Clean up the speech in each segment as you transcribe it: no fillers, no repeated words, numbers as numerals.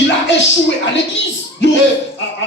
Il a échoué à l'église,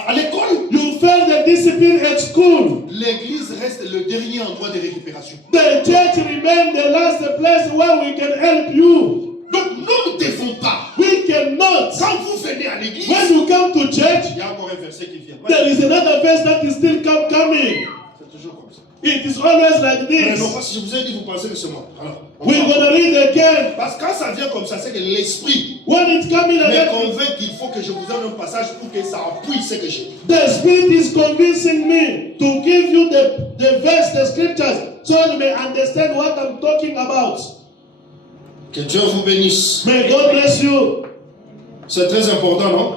à l'école. You fail the discipline at school. L'église reste le dernier endroit de récupération. The church remains the last place where we can help you. Donc nous ne devons pas. We cannot. Quand vous venez à l'église, when you come to church, il y a encore un verset qui vient. There is another verse that is still coming. C'est toujours comme ça. It is always like this. Non, si je vous ai dit, vous pensez que c'est moi. Alors, we're going to read again. Parce que quand ça vient comme ça, c'est que l'esprit when it's coming me again, convainc qu'il faut que je vous donne un passage pour que ça appuie ce que j'ai dit. The Spirit is convincing me to give you the verse, the scriptures, so you may understand what I'm talking about. Que Dieu vous bénisse. May God bless you. C'est très important, non?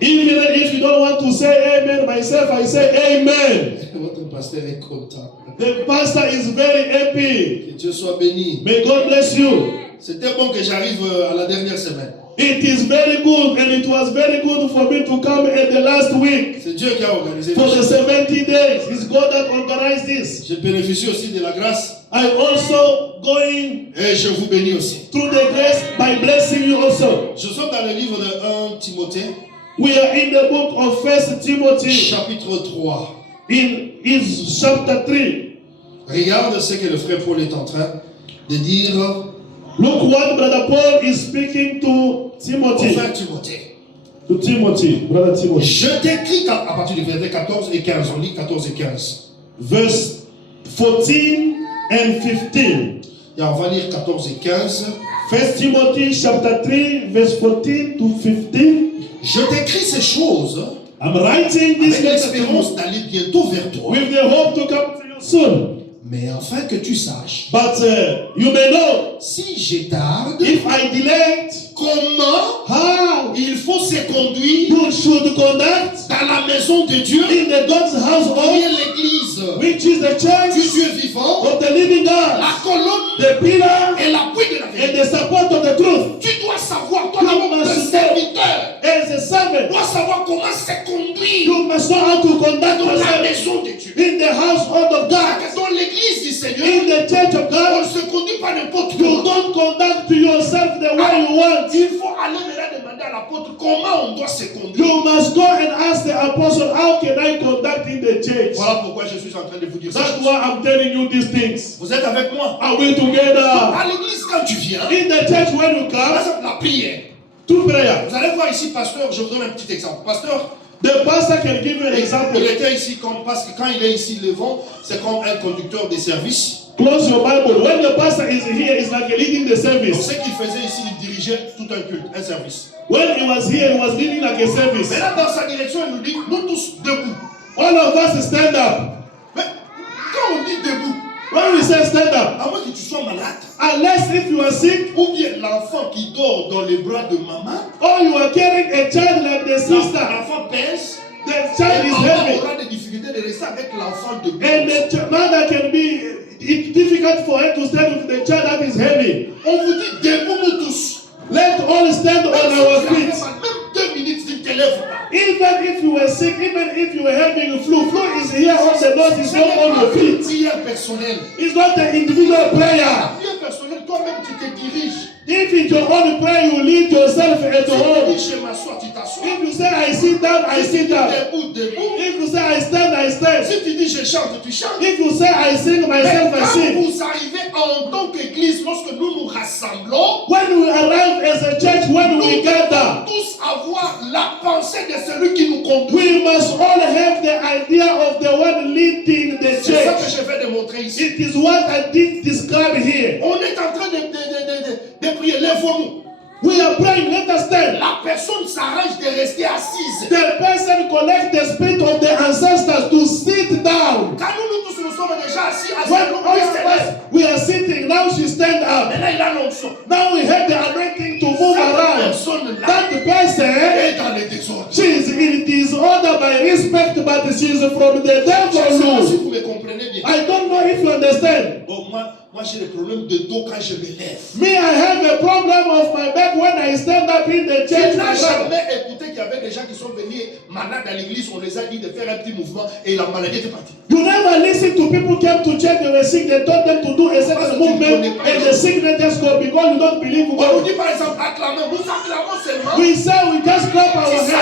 Even if you don't want to say amen myself, I say amen. Votre pasteur est content. The pastor is very happy. Que Dieu soit béni. May God bless you. C'était bon que j'arrive à la dernière semaine. It is very good, and it was very good for me to come at the last week. C'est Dieu qui a organisé. For the 70 days, it's God that organized this. Je bénéficie aussi de la grâce. I also going. Et je vous bénis aussi. Through the grace by blessing you also. Je suis dans le livre de 1 Timothée. We are in the book of 1 Timothy. Chapitre 3. In his chapter 3. Regarde ce que le frère Paul est en train de dire. Look what Brother Paul is speaking to Timothy. Frère Timothée. To Timothy, Brother Timothy. Je t'écris à partir du verset 14 et 15. On lit 14 et 15. Verse 14 and 15. Et on va lire 14 et 15. 1 Timothy chapter 3, verse 14 to 15. Je t'écris ces choses I'm writing this avec l'espérance d'aller bientôt vers toi. with the hope to come to you soon. Mais afin que tu saches, But you may know, si je tarde, if I delay, comment how il faut se conduire you should conduct dans la maison de Dieu, in the God's qui est household, l'église which is the du church Dieu vivant, of the living God, la colonne the pillar et l'appui de la and vérité. the support of the truth. Tu dois savoir, toi d'abord, le serviteur As a servant, doit savoir comment se conduire you must know how to conduct dans la yourself maison de Dieu. in the household of God, Dans l'église du Seigneur, in the church of on God. ne se conduit pas n'importe You comment. don't conduct to yourself the way you want. Il faut aller maintenant demander à l'apôtre comment on doit se conduire. You must go and ask the apostle, how can I conduct in the church? Voilà pourquoi je suis en train de vous dire ça. That's why I'm telling you these things. Vous êtes avec moi? Are we together? À l'église, quand tu viens, In the church when you par come, exemple, la prière. to prayer. Vous allez voir ici, pasteur, je vous donne un petit exemple. Pasteur, The pastor can give you an example. il était ici comme, parce que quand il est ici le vent, c'est comme un conducteur de service. Close your Bible. When the pastor is here, it's like leading the Donc service. ce qu'il faisait ici, il dirigeait tout un culte, un service. When he was here, he was leading like a service. Mais là, dans sa direction, il nous dit, nous tous debout. All of us stand up. Mais quand on dit debout, When we say stand up, à moins que tu sois malade, unless if you are sick, ou bien l'enfant qui dort dans les bras de maman, or you are carrying a child like the sister, l'enfant pèse, the child et is l'enfant heavy. aura des difficultés de rester avec l'enfant debout. And the mother can be, it's difficult for her to stand with the child that is heavy. On vous dit debout nous tous. Let all stand on our feet. Même 2 minutes, tu ne te lèves pas. Even if you were sick, even if you were having flu is here on the Lord, is not on your Une feet. prière personnelle. It's not an individual La prayer. prière personnelle, toi-même, tu te diriges. If it's your own prayer, you lead yourself at Si home. tu dis je m'assois, tu t'assois. If you say I sit down, I sit down. Debout, debout. If you say I stand, I stand. Si tu dis je chante, tu chantes. If you say I sing Mais myself, I quand sing. vous arrivez en tant qu'église, lorsque nous nous rassemblons, When we arrive as a church, when we nous gather, devons tous avoir la pensée de celui qui nous conduit. we must all have the idea of the one leading the C'est ça que church. je vais démontrer ici. It is what I did describe here. On est en train de prier. Lève-nous. We are praying, let us stand. La personne s'arrange de rester assise. The person collects the spirit of the ancestors to sit down. Quand nous tous nous sommes déjà assis, When all of us, we are sitting, now she stand up. Maintenant, il a l'onction. Now we have the anointing to move around. Personne-là That person, est dans les désordres. she is in disorder by respect, but she is from the Je ne sais pas si devil. vous me comprenez bien. I don't know if you understand. Bon, moi j'ai des problèmes de dos quand je me lève. Me, I have a problem of my back when I stand up in the Tu church. n'as jamais écouté qu'il y avait des gens qui sont venus malades à l'église, on les a dit de faire un petit mouvement et la maladie était partie. You never listen to people came to church, they were sick, they told them to do a certain movement, and the sickness just go because you don't believe On God. nous dit par exemple acclamons, nous acclamons seulement. We say we just clap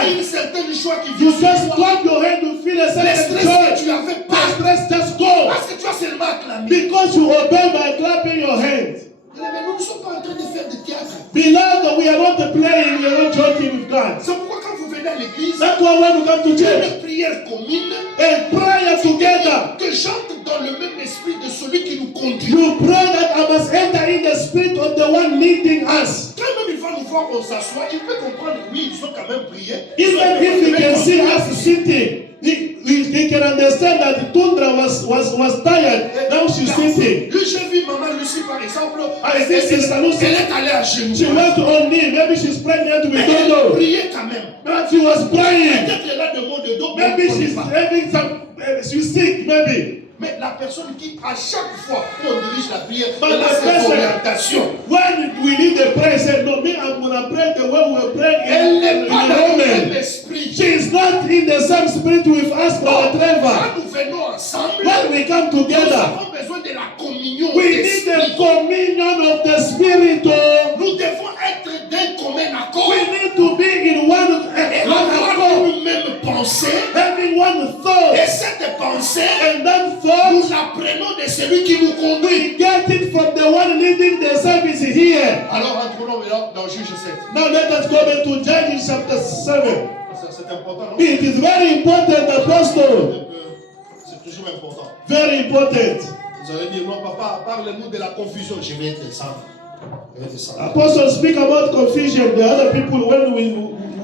life. une certaine joie qui You vient sur just toi. clap your hand to feel a Le certain stress joy. que tu avais The pas. stress just goes. Parce que tu as seulement acclamé. Because you obey by clapping your hands. Mais nous ne sommes pas en train de faire de théâtre. Beloved, we are not playing, we are not joking with God. C'est pourquoi quand vous venez à l'église, That's why when you come to church, une prière commune, and prayer together, que j'entre dans le même esprit de celui qui nous conduit. you pray that I must enter in the spirit of the one leading us. Quand même il va nous voir, on s'assoit, il peut comprendre, oui, ils ont quand même prié. Even if he can see us sitting, he can understand that Tundra was tired. Now she's sitting. Lui, j'ai vu Maman Lucie, par exemple, I see Sister Lucy. elle est allée à genoux. She went on knee. Maybe she's pregnant. We don't Elle know. priait quand même. But she was praying. Peut-être elle a des mots de dos. Maybe she's having some. She's sick. Maybe. Mais la personne qui, à chaque fois qu'on dirige la prière, But elle a the cette person- orientation. When we need the prayer, say, no, me, I'm gonna pray the way we were praying Elle in n'est pas dans le même Roman. esprit. She is not in the same spirit with us, Brother Trevor. Quand nous venons ensemble, When we come nous together, avons besoin de la communion we need the d'esprit. communion of the Spirit. Oh. Nous devons être d'un commun accord We need to be in one et one avoir accord, une même pensée. having one thought, Et cette pensée, and that nous thought la prenons de celui qui nous conduit. we get it from the one leading the service here. Alors entrons maintenant dans Juge 7. Now let us go back to Judges chapter 7. C'est important, non? It is very important, Apostle. C'est toujours important. Very important. Vous allez dire, non, papa, parle-nous de la confusion. Je vais descendre. Je vais descendre. Apostle speak about confusion. The other people, when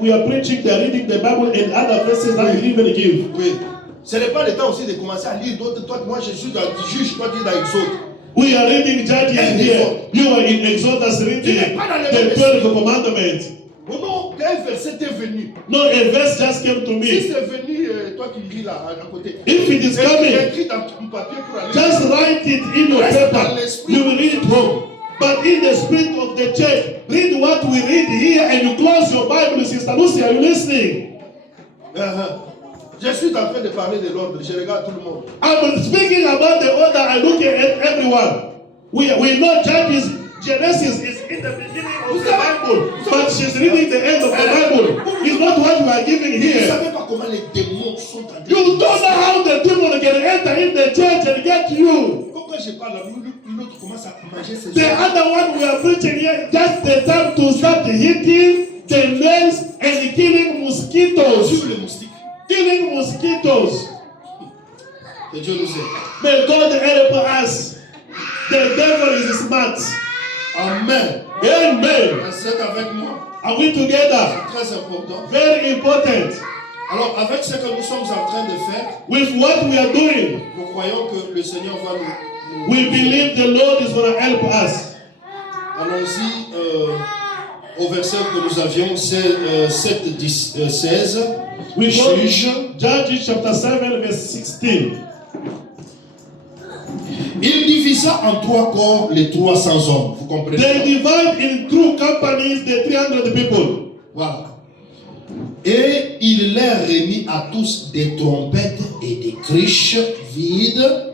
we are preaching, they are reading the Bible and other verses that we even give. Oui. Ce n'est pas le temps aussi de commencer à lire d'autres. Toi, moi, je suis dans Juge, toi, tu es dans Exode. We are reading Judges here. You are in Exodus reading the 12 commandments. Oh non, quel verset est venu? No, a verse just came to Si me. c'est venu, toi qui lis là, à côté. If it is coming, Écris dans ton papier pour aller. just write it in your paper. You will read it home. But in the spirit of the church, read what we read here and you close your Bible. Sister Lucy, are you listening? Je suis en train de parler de l'ordre. Je regarde tout le monde. I'm speaking about the order. I look at everyone. We know Judges, Genesis is in the beginning of the Bible, but she's reading the end of the Bible. It's not what we are giving Vous ne here. savez pas comment les démons sont en train de... You don't know how the demon can enter in the church and get you. Pourquoi je parle là, l'autre commence à manger ses The other one we are preaching here, just the time to start hitting the nails and killing mosquitoes. sur le moustique. Killing mosquitoes. Que Dieu nous aide. May God help us. The devil is smart. Amen. Amen. Vous êtes avec moi. Are we together? C'est très important. Very important. Alors, avec ce que nous sommes en train de faire, With what we are doing, nous croyons que le Seigneur va nous we believe the Lord is going to help us. allons-y au verset que nous avions, c'est 7, 10, 16. We go Juge. Judges chapter 7, verse 16. Il divisa en 3 corps les 300 hommes. Vous comprenez? They divide in two companies the 300 people. Voilà. Et il leur remit à tous des trompettes et des criches vides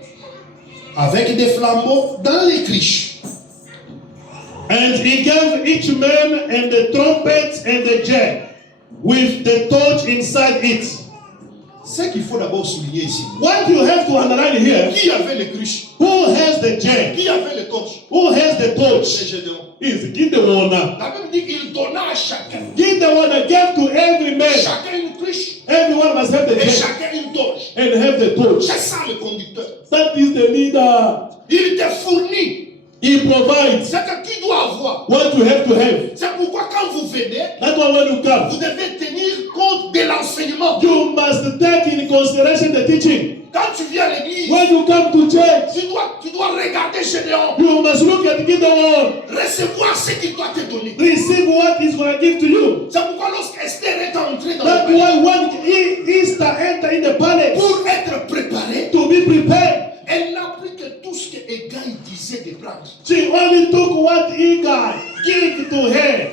avec des flambeaux dans les criches. And he gave each man and the trumpet and the jar with the torch inside it. Ce qu'il faut d'abord souligner ici. What you have to underline here, Qui avait les criches? who has the jar? Qui avait les torches? Who has the torch? C'est Gédéon. Is Gideon. La Bible dit qu'il donna à chacun. Gideon gave to every man. Chacun une criche Everyone must have the et jar chacun une torche. and have the torch. C'est ça le conducteur. That is the leader. Il te fournit He provides ce que tu dois avoir. what you have to have. C'est pourquoi quand vous venez, That's why when you vous come, devez tenir compte de l'enseignement. you must take in consideration the teaching. Quand tu viens à l'église, When you come to church, tu dois regarder Gédéon, you must look at Gideon, recevoir ce qu'il doit te donner. receive what he's going to give to you. C'est pourquoi lorsqu'Esther est entrée dans That's le palais, why when Easter enter in the palace, pour être préparée, to be prepared, elle n'a pris que tout ce que Hégai disait de prendre. she only took what Haggai gave to her.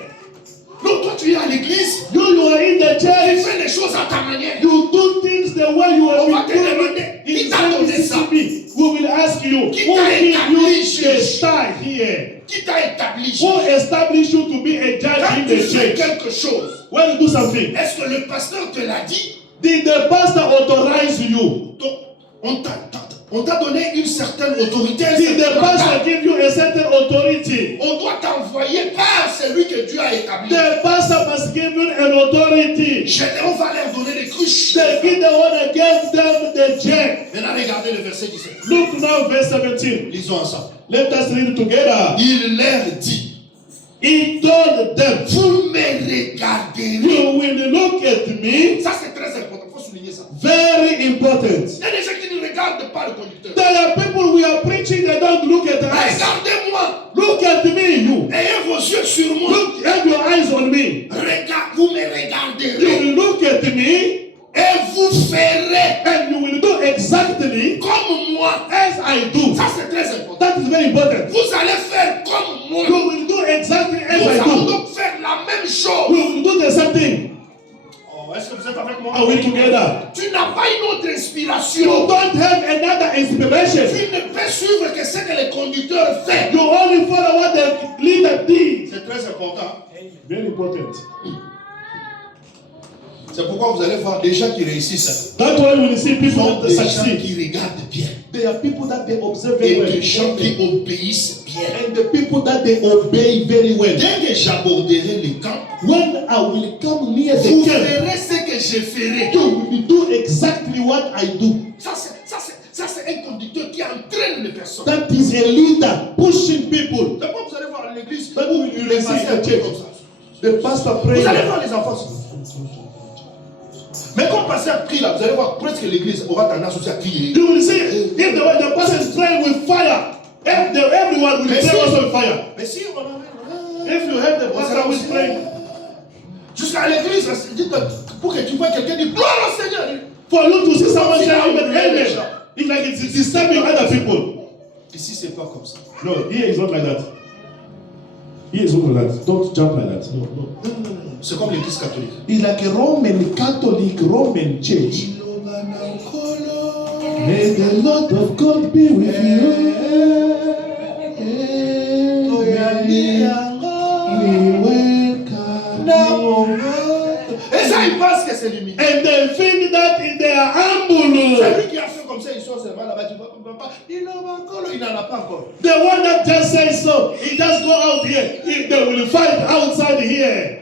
Donc toi tu es à l'église, You are in the tu church, fais les choses à ta manière. you do things the way you have On va been te doing demander, it qui in t'a donné ça? Mississippi. We will ask you, Qui who t'a gave établi you the juge? star here? Qui t'a établi? Who established you to be a judge Quand in tu the fais church? quelque chose, when you do something, est-ce que le pasteur te l'a dit? did the pastor authorize you? Donc, on t'a donné une certaine autorité. Did the pastor give you a certain authority? On doit t'envoyer par celui que Dieu a établi. The pastor must give you an authority. Gédéon va leur donner des cruches. The one gave them the jack. Maintenant, regardez le verset 17. Look now, verse 17. Lisons ensemble. Let us read together. Il leur dit, He told them, vous me regarderez. you will look at me. Ça, c'est très important. Il faut souligner ça. Very important. Il y a des gens qui ne regardent pas le conducteur. There are people we are preaching that don't look at us. Regardez-moi. Look at me, you. Ayez vos yeux sur moi. Look, have your eyes on me. Vous me You regarderez. will look at me Et vous ferez and you will do exactly comme moi. as I do. Ça, c'est très important. That is very important. Vous allez faire comme moi. You will do exactly as Nous I allons do. donc faire la même chose. We will do the same thing. Oh, est-ce que vous êtes avec moi? Are we together? Tu n'as pas une autre You inspiration. don't have another inspiration. Tu ne peux suivre que ce que les conducteurs font. You only follow what the leader did. C'est très important. Very important. C'est pourquoi vous allez voir des gens qui réussissent. That's why when you see Ce people sont that des gens succeed, qui regardent bien. there are people that they observe Et very well. des gens qui obéissent bien. And the people that they obey very well. Dès que j'aborderai le camp, When I will come near vous the camp, verrez ce que je ferai. you will do exactly what I do. Ça, c'est un conducteur qui entraîne les personnes. That is a leader pushing people. D'abord, vous allez voir à l'église. That will you Les receive pasteurs a prient church. comme ça. The pastor Vous allez prays. voir les enfants. Mais quand le pasteur prie là, vous allez voir presque l'église aura tendance aussi à crier. You will see if the person is praying with fire, everyone will pray also with fire. Mais si on a If you have the pastor who is praying, jusqu'à l'église, dites pour que tu vois quelqu'un dire gloire au Seigneur. for you to see someone say amen, it's like it's disturbing other people. Ici, c'est pas comme ça. No, here is not like that. Here is not like that. Don't jump like that. No, no. Non. C'est comme l'église catholique. It's like a Roman Catholic Roman church. May the Lord of God be with you. Et ça, ils pensent que c'est limité. And they think that they are humble. Celui qui a fait comme ça, ils sont seulement là-bas, tu vois pas. Il n'en a pas encore. The one that just says so, he just go out here. They will fight outside here.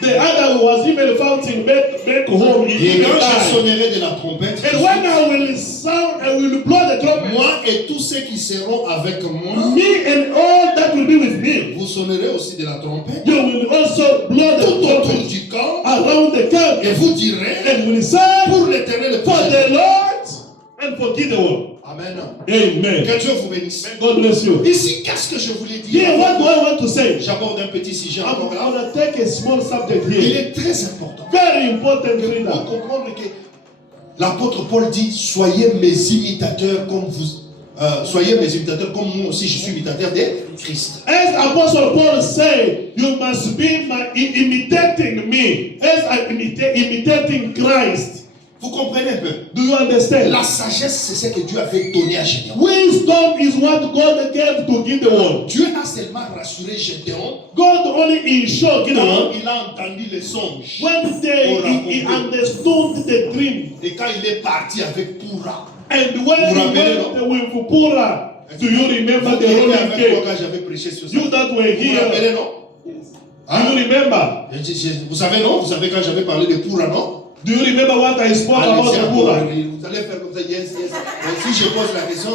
The other was even fighting back home. Et quand je sonnerai de la trompette, And when I will sound, I will blow the trumpet. moi et tous ceux qui seront avec moi, Me and all that will be with me. vous sonnerez aussi de la trompette You will also blow the tout autour trumpet du camp around the camp. et vous direz And will say pour l'Éternel for the Lord and for Gideon. Amen. Amen. Que Dieu vous bénisse. God bless you. Ici, qu'est-ce que je voulais dire? Here, what do I want to say? J'aborde un petit sujet I'm encore là. going to take a small subject Il here. est très important. Very important Pour reader. comprendre que l'apôtre Paul dit soyez mes imitateurs comme vous. Soyez mes imitateurs comme moi aussi je suis imitateur de Christ. As Apostle Paul said, you must be imitating me as I'm imitating Christ. Vous comprenez un peu? Do you understand? La sagesse, c'est ce que Dieu avait donné à Gédéon. Wisdom is what God gave to Gideon. Dieu a seulement rassuré Gédéon God only ensured quand Gideon il a entendu les songes. when he understood the dream. Et quand il est parti avec Pura. And when he went with Pura, do you remember the rolling avec moi cake? quand j'avais prêché sur ça. You that were Vous vous rappelez, here, non? do you remember? Vous savez, non? Vous savez quand j'avais parlé de Pura, non? Do you remember what I spoke about Allez-y the encore, Pura? vous allez faire comme ça, yes, yes. Et si je pose la question,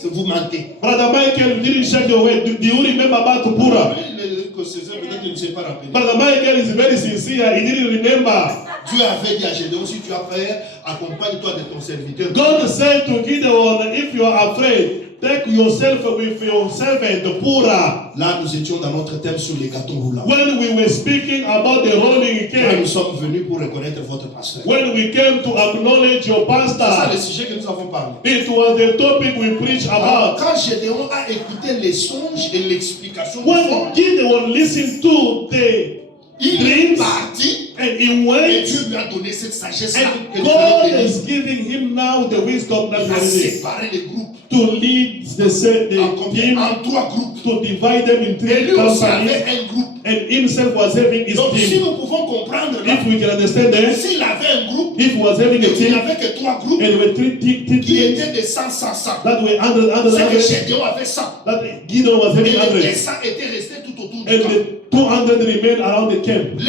c'est vous mentez. Brother Michael didn't shake your head. Do you remember about Pura? Peut-être qu'il ne s'est pas rappelé. Brother Michael is very sincere. He didn't remember. Dieu avait dit à Gédéon, si tu as peur, accompagne-toi de ton serviteur. God said to Gideon, if you are afraid, take yourself with your servant Pura. Là, nous étions dans notre thème sur les gâteaux roulants. When we were speaking about the rolling Là, nous cake, sommes venus pour reconnaître votre pasteur. when we came to acknowledge your C'est ça pastor, le sujet que nous avons parlé. it was the topic we preached Alors, about. quand Gédéon a écouté les songes et l'explication du When songe, Gideon listened to the il est dreams parti and he et went, Dieu lui a donné cette sagesse-là que and nous God allons tenir. is giving him now the wisdom that Il a he needs séparé les groupes to lead the en team, trois groupes. to divide them in Et three lui aussi companies. avait un groupe. and himself was having his Donc, si team. nous pouvons comprendre, là, If we can understand that, s'il avait un groupe, if he was having a il n'y team, avait que 3 groupes and with three qui teams étaient de 100, 100, 100. that were under C'est que 100, Gédéon avait 100. that Gideon was Et having les 100, 100 étaient restés tout autour du and camp. the 200 remained around the camp.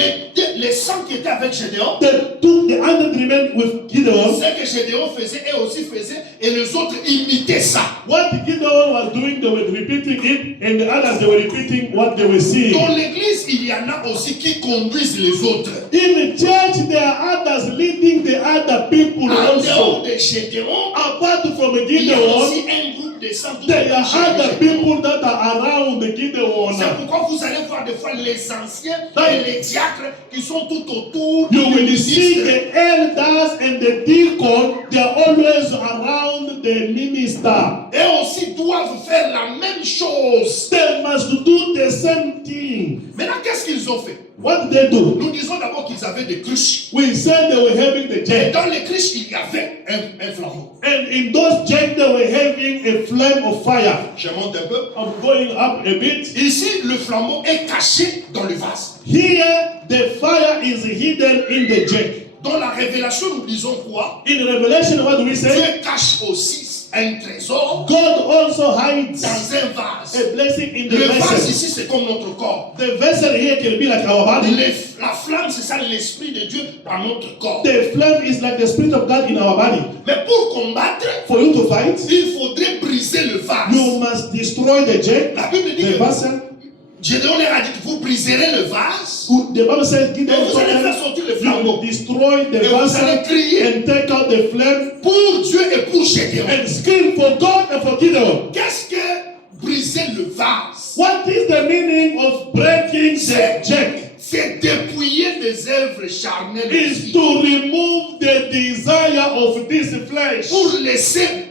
Les 100 qui étaient avec Gédéon, The 100 remained with Gideon. ce que Gédéon faisait, eux aussi faisaient, et les autres imitaient ça. What Gideon was doing, they were repeating it, and the others, they were repeating what they were seeing. Dans l'église, il y en a aussi qui conduisent les autres. In the church, there are others leading the other people En dehors also. de Gédéon, Apart from il y a Gideon, aussi un groupe de 100 tout there are autour de other Gédéon. people that are around Gideon. C'est pourquoi vous allez voir des fois les anciens et les diacres qui sont tout autour You du will see ministre. the elders and the deacon, they are always around the minister. Et aussi doivent faire la même chose. They must do the same thing. Maintenant, qu'est-ce qu'ils ont fait? What did they do? Nous disons d'abord qu'ils avaient des cruches. We said they were having the Et jet. dans les cruches, il y avait un flambeau. And in those jets, they were having a flame of fire. Je monte un peu. I'm going up a bit. Ici, le flambeau est caché dans le vase. Here, the fire is hidden in the jet. Dans la révélation, nous disons quoi? In Revelation, what do we say? Dieu cache aussi un trésor God also hides dans un vase. a blessing in the Le vase vessel. ici, c'est comme notre corps. The vessel here can be like our body. La flamme, c'est ça l'esprit de Dieu dans notre corps. The flame is like the Spirit of God in our body. Mais pour combattre, For you to fight, il faudrait briser le vase. you must destroy the jet, La Bible dit the que vessel. Gédéon leur a dit que vous briserez le vase The Bible says, give et them vous allez faire something. sortir le You flambeau. will destroy the Et vous allez vessel crier and take out the flame pour Dieu et pour Gédéon. and scream for God and for Gideon. Qu'est-ce que briser le vase? What is the meaning of breaking the jet? C'est dépouiller des œuvres charnelles Is to remove the desire of this flesh, pour laisser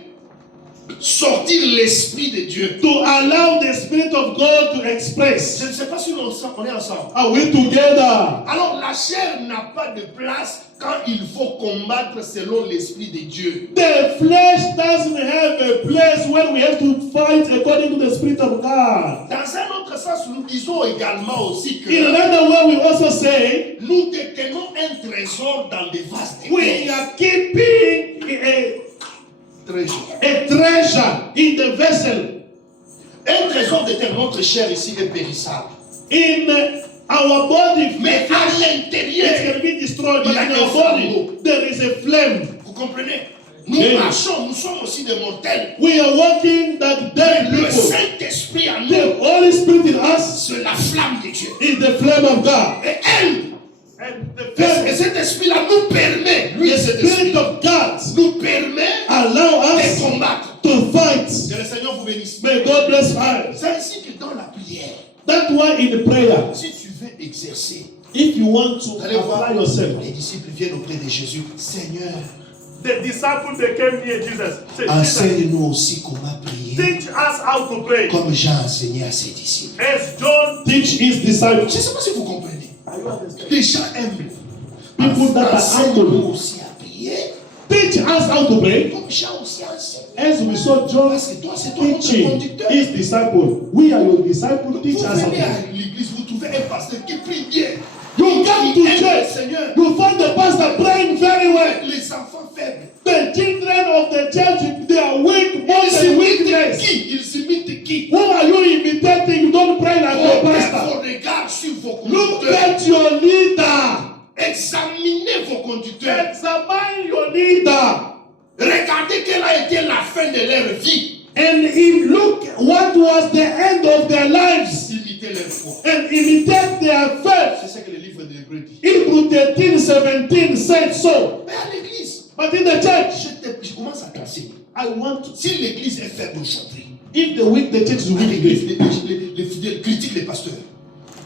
sortir l'esprit de Dieu. to allow the Spirit of God to express. Je ne sais pas si on est ensemble. Are we together? Alors la chair n'a pas de place quand il faut combattre selon l'esprit de Dieu. The flesh doesn't have a place when we have to fight according to the Spirit of God. Dans un autre sens, nous disons également aussi que In another way, we also say nous détenons un trésor dans des vases de we terre. are keeping Trésor. a treasure in the vessel. Un trésor de terre, notre chair ici est périssable. In our body, Mais à it l'intérieur, can be destroyed, but Il y a in un our body, flambeau. there is a flame. vous comprenez? Nous Oui. marchons, nous sommes aussi des mortels. We are walking that dead Le people. Saint-Esprit en The nous, Holy Spirit in us c'est la flamme de Dieu. is the flame of God. Et elle, And the et flame, cet esprit-là nous permet, lui, the cet Spirit esprit of God, nous permet allow de us combattre. to fight. Que le Seigneur vous bénisse. May God bless us. C'est ainsi que dans la prière, That's why in the prayer, si tu veux exercer, if you want to vous allez voir, apply yourself, les disciples viennent auprès de Jésus. Seigneur, the disciples they came near Jesus. Said, Jesus, enseigne-nous aussi comment prier, teach us how to pray, comme Jean a enseigné à ses disciples. as John teach his disciples. Je ne sais pas si vous comprenez. Are you understanding? Les gens aiment. People that are Enseigne-nous humble. aussi à prier, Teach us how to pray, comme Jean aussi a enseigné. as we saw John Parce que toi, c'est toi notre teaching conducteur. his disciples. We are your disciples. Teach Vous us how to venez pray. à l'église, vous trouvez un pasteur qui prie bien. You come Qui to aime le church, Seigneur. you find the pastor praying very well. Les enfants faibles. The children of the church, they are weak, more Ils than imitent weakness. qui? Ils imitent qui? Who are you imitating? You don't pray like your Portez pastor. vos regards sur vos Look conducteurs. at your leader. Examinez vos conducteurs. Examine your leader. Regardez quelle a été la fin de leur vie. And look what was the end of their lives. Imitez leur foi. And imitate their faith. C'est ce que le livre de l'Hébreu dit. Hebrews 13:17 said so. Mais à l'église, But in the church, je commence à t'enseigner. I want to. Si l'église est faible aujourd'hui, If the church is à weak, l'église, les fidèles critiquent les pasteurs.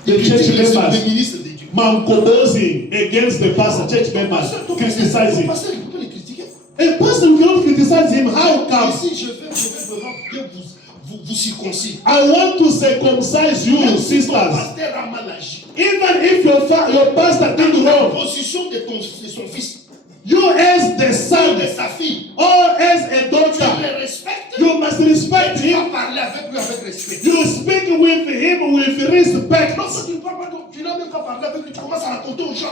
The Ils church critiquent members. les ministres de Dieu. Mancomosing against the pastor, church members, Pasteur, ton criticizing. pasteur, il peut les critiquer. A pastor you cannot criticize him. How come? Ici, je vais vraiment bien vous circoncire. I want to circumcise you, Même si ton sisters. pasteur a mal agi, Even if your pastor did la wrong, position de son fils, you as the de son sa fille, or as a tu daughter, le respectes, you must respect tu vas him. parler avec lui avec respect. You speak with him with respect. Non, quand tu ne parles pas,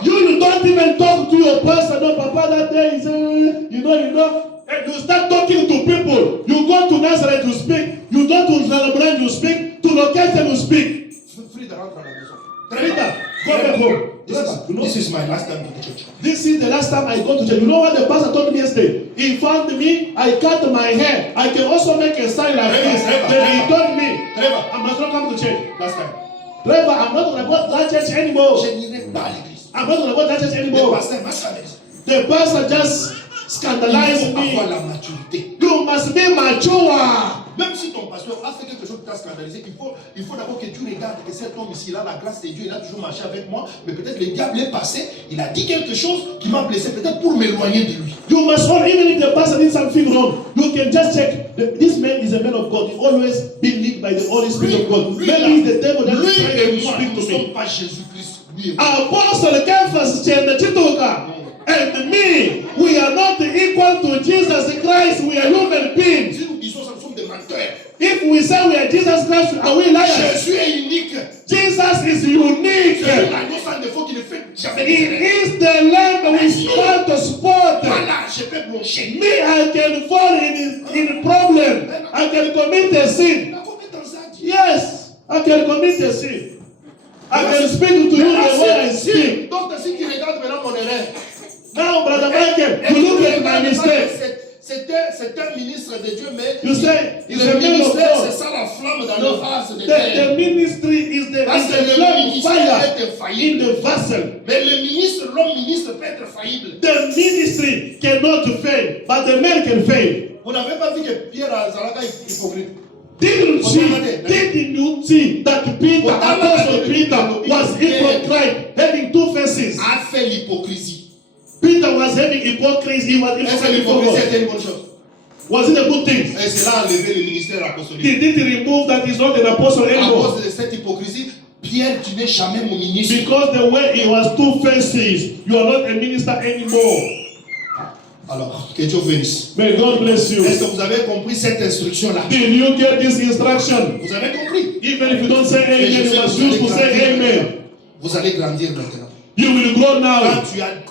You don't even talk to your pastor. No, Papa, that day he said, you know. And you start talking to people. You go to Nazareth, you speak. You go to Zalabran, you speak. To location, you speak. Frida rentre à la maison. Frida, go back home. This is my last time to the church. This is the last time I go to church. You know what the pastor told me yesterday? He found me, I cut my hair. I can also make a sign like this. Then he told me, Trevor, I'm not going to come to church. last time. Trevor, I'm not going to go to that church anymore. Je n'irai pas à l'église. I'm not going to go to that church Le anymore. pasteur m'a scandalisé. The pastor just scandalized Il faut avoir me. la maturité. You must be mature. Même si ton pasteur a fait quelque chose qui t'a scandalisé, il faut d'abord que tu regardes que cet homme ici, il a la grâce de Dieu, il a toujours marché avec moi, mais peut-être le diable est passé, il a dit quelque chose qui m'a blessé, peut-être pour m'éloigner de lui. You must hold, even if the pastor did something wrong, you can just check. This man is a man of God. He always been led by the Holy Spirit of God. Maybe it's the devil that is trying to moi, speak nous ne to sommes me. pas Jésus-Christ. Lui et moi. Apostle Cephas Chituka and me, we are not equal to Jesus Christ. We are human beings. Si nous disons ça, nous sommes des menteurs. If we say we are Jesus Christ, are we liars? Jésus est unique. Jesus is unique. C'est l'agneau sans défaut qui ne fait jamais He des erreurs. is the lamb without spot. Voilà, je peux blanchir. Me, I can fall in problem. I can commit a sin. Yes, I can commit a sin. I can speak to you the way I speak. Donc, si tu regardes maintenant mon erreur. Now, Brother Michael, you look at my mistake. C'est un ministre de Dieu, mais You say, he's a le man of ministère, c'est God. ça la flamme dans le vase de The terre. ministry is the Parce que le flame ministère fire est in infaillible. the vessel. Mais le ministre, l'homme ministre peut être faillible. The ministry cannot fail, but the man can fail. Vous n'avez pas vu que Pierre Azalaga est hypocrite. Didn't you see that Peter, Apostle Peter, was hypocrite, having two faces? A fait l'hypocrisie. Peter was having hypocrisy. He was Est-ce que hypocrite. l'hypocrisie était une bonne chose? Was it a good thing? Et cela a enlevé le ministère apostolique. He didn't remove that he's not an apostle À anymore. cause de cette hypocrisie, Pierre, tu n'es jamais mon ministre. Because the way he was two faces, you are not a minister anymore. Alors, que Dieu vous bénisse. May God bless you. Est-ce que vous avez compris cette instruction-là? Did you get this instruction? Vous avez compris? Even if you don't say amen, you must use to say amen. Vous allez grandir maintenant. You will grow now.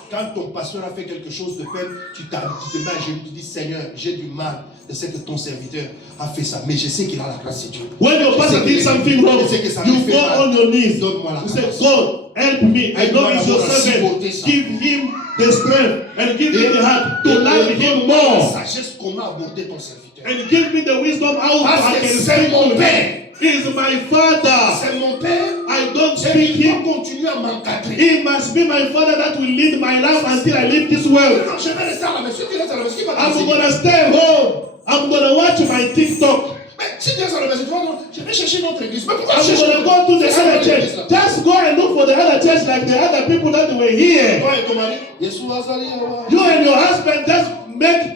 Quand ton pasteur a fait quelque chose de peine, tu te mets à genoux, tu dis Seigneur, j'ai du mal de ce que ton serviteur a fait ça, mais je sais qu'il a la grâce de Dieu. When your pastor did something wrong, you go on your knees. Donne-moi la You say, grâce. God, help me. I know it's your servant. Give him the strength and give me the heart to love him La more. sagesse comment aborder ton serviteur. And give me the wisdom how Parce I que can c'est speak mon to him. père. He is my father. C'est mon père. I don't Et speak il him. doit continuer à m'encadrer. He must be my father that will lead my life until I leave this world. Non, je vais rester à la maison. Si tu restes à la maison, qui va I'm t'enseigner? gonna stay home. I'm gonna watch my TikTok. Mais si tu restes à la maison, tu vas dire, je vais chercher notre église. Mais pourquoi I'm chercher gonna go to the other church. Just go and look for the other church like the other people that were here. Toi et ton mari, Yeshua Azali, You and your husband just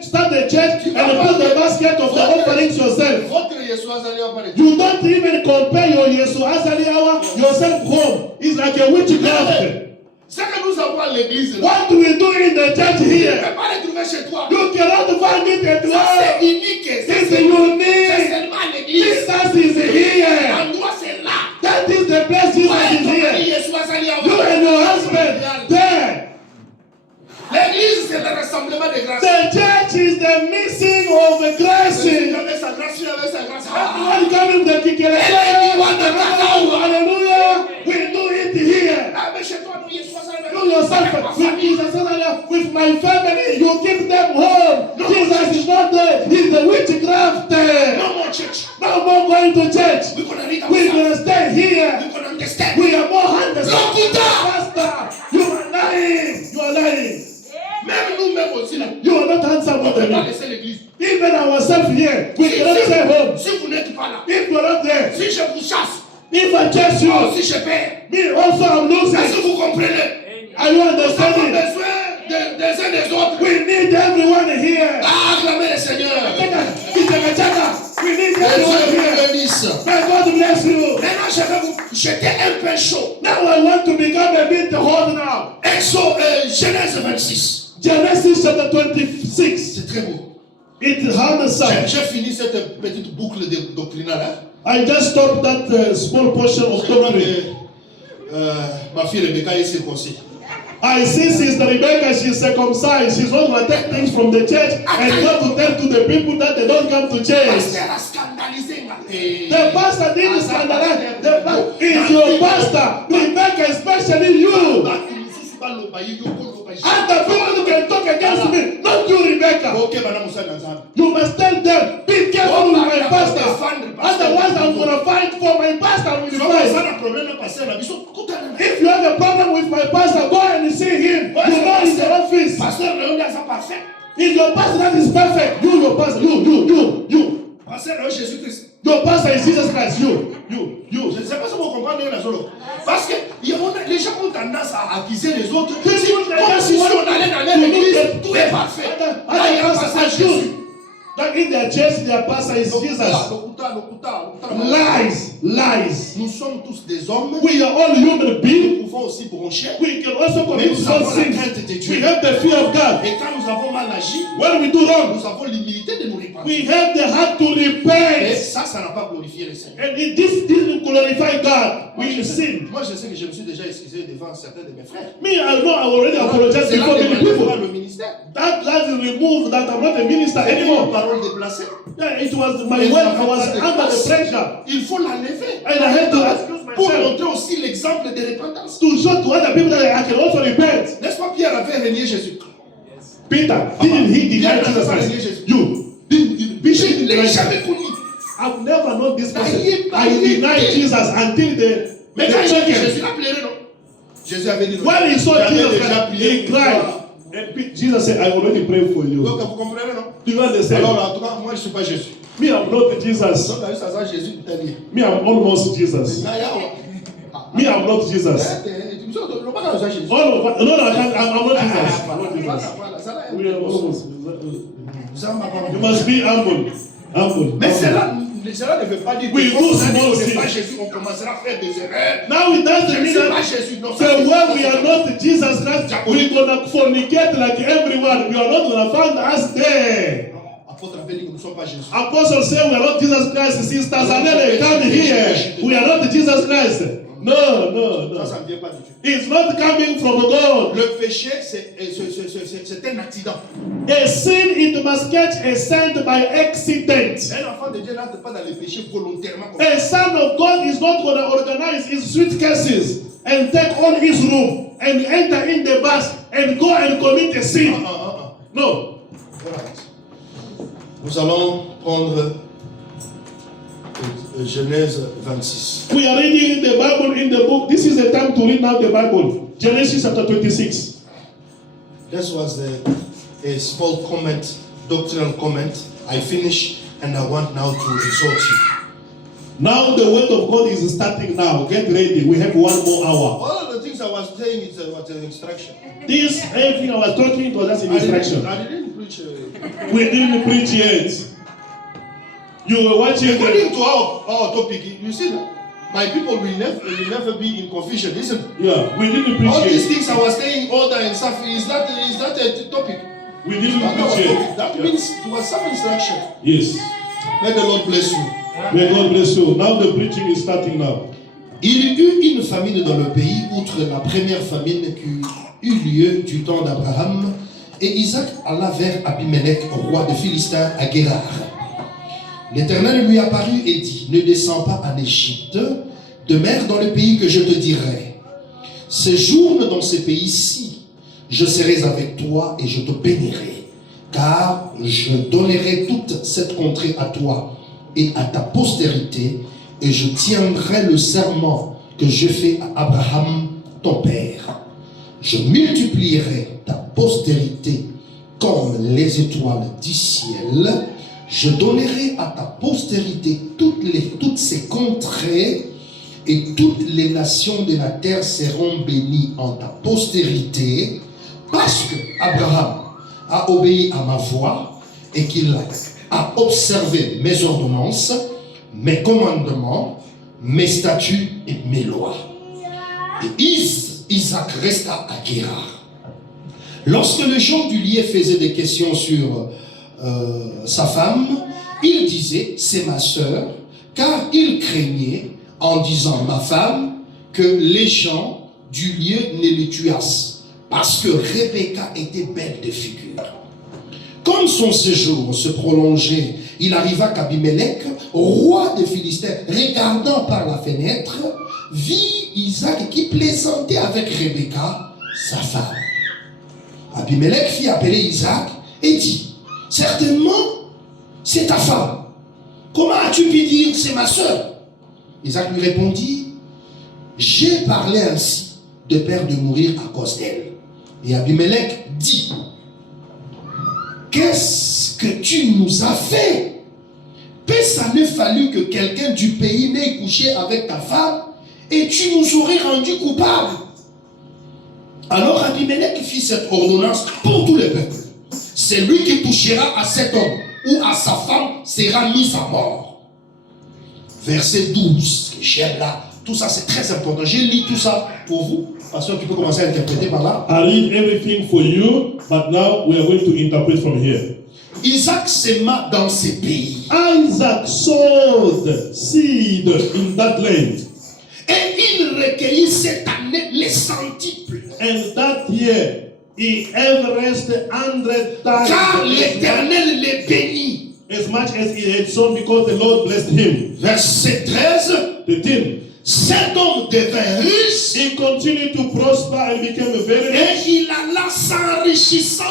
start the church and put the basket of the offerings yourself. votre Yeshua Azali va parler. You don't even compare your Yesu Azali hour yourself home. It's like a witchcraft. Ce que nous avons à l'église, là, What do we do in the church tu ne here? peux pas les trouver chez toi. You cannot find it at Ça, c'est all. unique. It's C'est unique. seulement à l'église. Jesus is here. L'endroit, c'est là. That is the place Jesus Toi et is ton mari, here. Yeshua Azali, You and your husband there. l'église, c'est le rassemblement de grâce. The church is the missing of the grace. Avec sa grâce, avec sa grâce. Everyone coming to the kitchen. Hallelujah. We do it here. Ah, mais chez toi, nous, Yeshua Azali. You yourself with Jesus, with my family, you keep them home. Jesus is not there. He's the witchcraft. No more church. No more going to church. We're going to read our We're Bible. going to stay here. We're going to understand. We are more understanding. Lokuta. Pastor, you are lying. You are lying. Même nous-mêmes aussi, là, You are not on ne answering peut pas me. laisser l'église. Even ourselves here, we cannot stay home. Si vous n'êtes pas là, If you are not there, si je vous chasse, if I chase you, si je perds, me also I'm est-ce losing. que vous comprenez? Are you Nous avons understanding? besoin des uns des autres. We need everyone here. Ah, acclamez le Seigneur. We need Que Dieu everyone vous here. bénisse. May God bless you. Maintenant, je vais vous jeter un peu chaud. Now I want to become a bit hot now. Genèse 26. Genesis chapter 26. C'est très beau. It harness up. J'ai fini cette petite boucle doctrinale. Hein? I just stopped that small portion of Je crois doctrine. que ma fille Rebecca est circoncis. I see Sister Rebecca, she's circumcised. She's not going to take things from the church and not to tell to the people that they don't come to church. Pasteur a scandalisé. The pastor didn't scandalize. It's your pastor, Rebecca, especially you. And the people who can talk against me, not you, Rebecca. You must tell them, be careful with my pastor. Otherwise, I'm going to fight for my pastor. With if you have a problem with my pastor, go and see him. You know in the office. If your pastor that is perfect, your pastor, you. Your pastor is Jesus Christ, you. Je ne sais pas si vous comprenez la chose. Parce que les gens ont tendance à accuser les autres. Comme si on allait dans l'église, tout est parfait. Là, il y a un passage Jésus. That in their church, their pastor is Jesus. Lies. Nous sommes tous des hommes. We are all human beings. Nous pouvons aussi broncher. We can also commit some sins. We have the fear of God. Et quand nous avons mal agi, when we do wrong, nous avons l'humilité de nous répandre. We have the heart to repent. Et ça n'a pas glorifié le Seigneur. And this didn't glorify God. We sin. Moi, je sais que je me suis déjà excusé devant certains de mes frères. Me, I know I already apologized before many people. Le ministère. That lies is removed. That I'm not a minister anymore. Yeah, it was my wife. I was under the pressure. Il faut l'enlever. And I had to excuse myself. Pour montrer aussi l'exemple de repentance. To show to other people that I can also repent. N'est-ce pas, Pierre avait renié Jésus? Peter, didn't he deny Jesus Christ? You je ne l'ai jamais connu. I've never known this person. I denied Jesus until the mais quand Jésus l'a pleuré, non? Jésus avait dit non. When he saw Jesus, he cried. And Jesus said, I already prayed for you. Donc vous comprenez, non? Do you understand? Alors en tout cas, moi je ne suis pas Jésus. Me, I'm not Jesus. Me, I'm almost Jesus. Me, I'm not Jesus. I'm not Jesus. We are almost. You must be humble. Mais cela ne veut pas dire que c'est pas Jésus, on commencera à faire des erreurs. Now it doesn't mean that when we are not Jesus Christ, we're gonna fornicate like everyone. We are not gonna find us there. Apostle said we are not Jesus Christ. Sisters Anele, come here. We are not Jesus Christ. No. Ça ne vient pas du tout. It's not coming from God. Le péché, c'est un accident. A sin, it must catch a saint by accident. Un enfant de Dieu n'entre pas dans le péché volontairement. A son of God is not going to organize his suitcases and take all his room and enter in the bus and go and commit a sin. No. Nous allons prendre Genèse 26. We are reading the Bible in the book. This is the time to read now the Bible. Genesis chapter 26. This was a small comment, doctrinal comment. I finish and I want now to exhort you. Now the word of God is starting now. Get ready. We have 1 more hour. All of the things I was saying is an instruction. This everything I was talking was just an instruction. I didn't preach. We didn't preach yet. You were watching. According to our topic, you see that my people will never be in confusion, isn't it? Yeah, we didn't preach all yet. These things I was saying, order and stuff, is that a topic? We didn't preach yet. That means it was some instruction. Yes. May the Lord bless you. May God bless you. Now the preaching is starting now. Il y eut une famine dans le pays, outre la première famine qui eut lieu du temps d'Abraham, et Isaac alla vers Abimelech, roi de Philistins, à Guérar. L'Éternel lui apparut et dit, ne descends pas en Égypte, demeure dans le pays que je te dirai. Séjourne dans ce pays-ci, je serai avec toi et je te bénirai, car je donnerai toute cette contrée à toi et à ta postérité, et je tiendrai le serment que je fais à Abraham, ton père. Je multiplierai ta postérité comme les étoiles du ciel. Je donnerai à ta postérité toutes ces contrées, et toutes les nations de la terre seront bénies en ta postérité, parce que Abraham a obéi à ma voix et qu'il a observé mes ordonnances, mes commandements, mes statuts et mes lois. Et Isaac resta à Guérar. Lorsque les gens du lieu faisaient des questions sur sa femme, il disait, c'est ma sœur, car il craignait, en disant ma femme, que les gens du lieu ne le tuassent, parce que Rebecca était belle de figure. Comme son séjour se prolongeait, il arriva qu'Abimelech, roi des Philistins, regardant par la fenêtre, vit Isaac qui plaisantait avec Rebecca, sa femme. Abimelech fit appeler Isaac et dit, certainement, c'est ta femme. Comment as-tu pu dire, c'est ma soeur? Isaac lui répondit, j'ai parlé ainsi de peur de mourir à cause d'elle. Et Abimelech dit, qu'est-ce que tu nous as fait? Ça ne fallu que quelqu'un du pays n'ait couché avec ta femme et tu nous aurais rendus coupables. Alors Abimelech fit cette ordonnance pour tout le peuple. Celui qui touchera à cet homme ou à sa femme sera mis à mort. Verset 12, que j'aime là. Tout ça c'est très important. J'ai lu tout ça pour vous. Pasteur, tu peux commencer à interpréter par là. I read everything for you, but now we are going to interpret from here. Isaac sema dans ces pays. Isaac sowed seed in that land. Et il recueillit cette année les centiples. And that year he harvested 100 times. Car l'Éternel les bénit. As much as he had sown, because the Lord blessed him. Verset 13. The 10. Cet homme devint riche. He continued to prosper and became very rich. Et il alla s'enrichissant.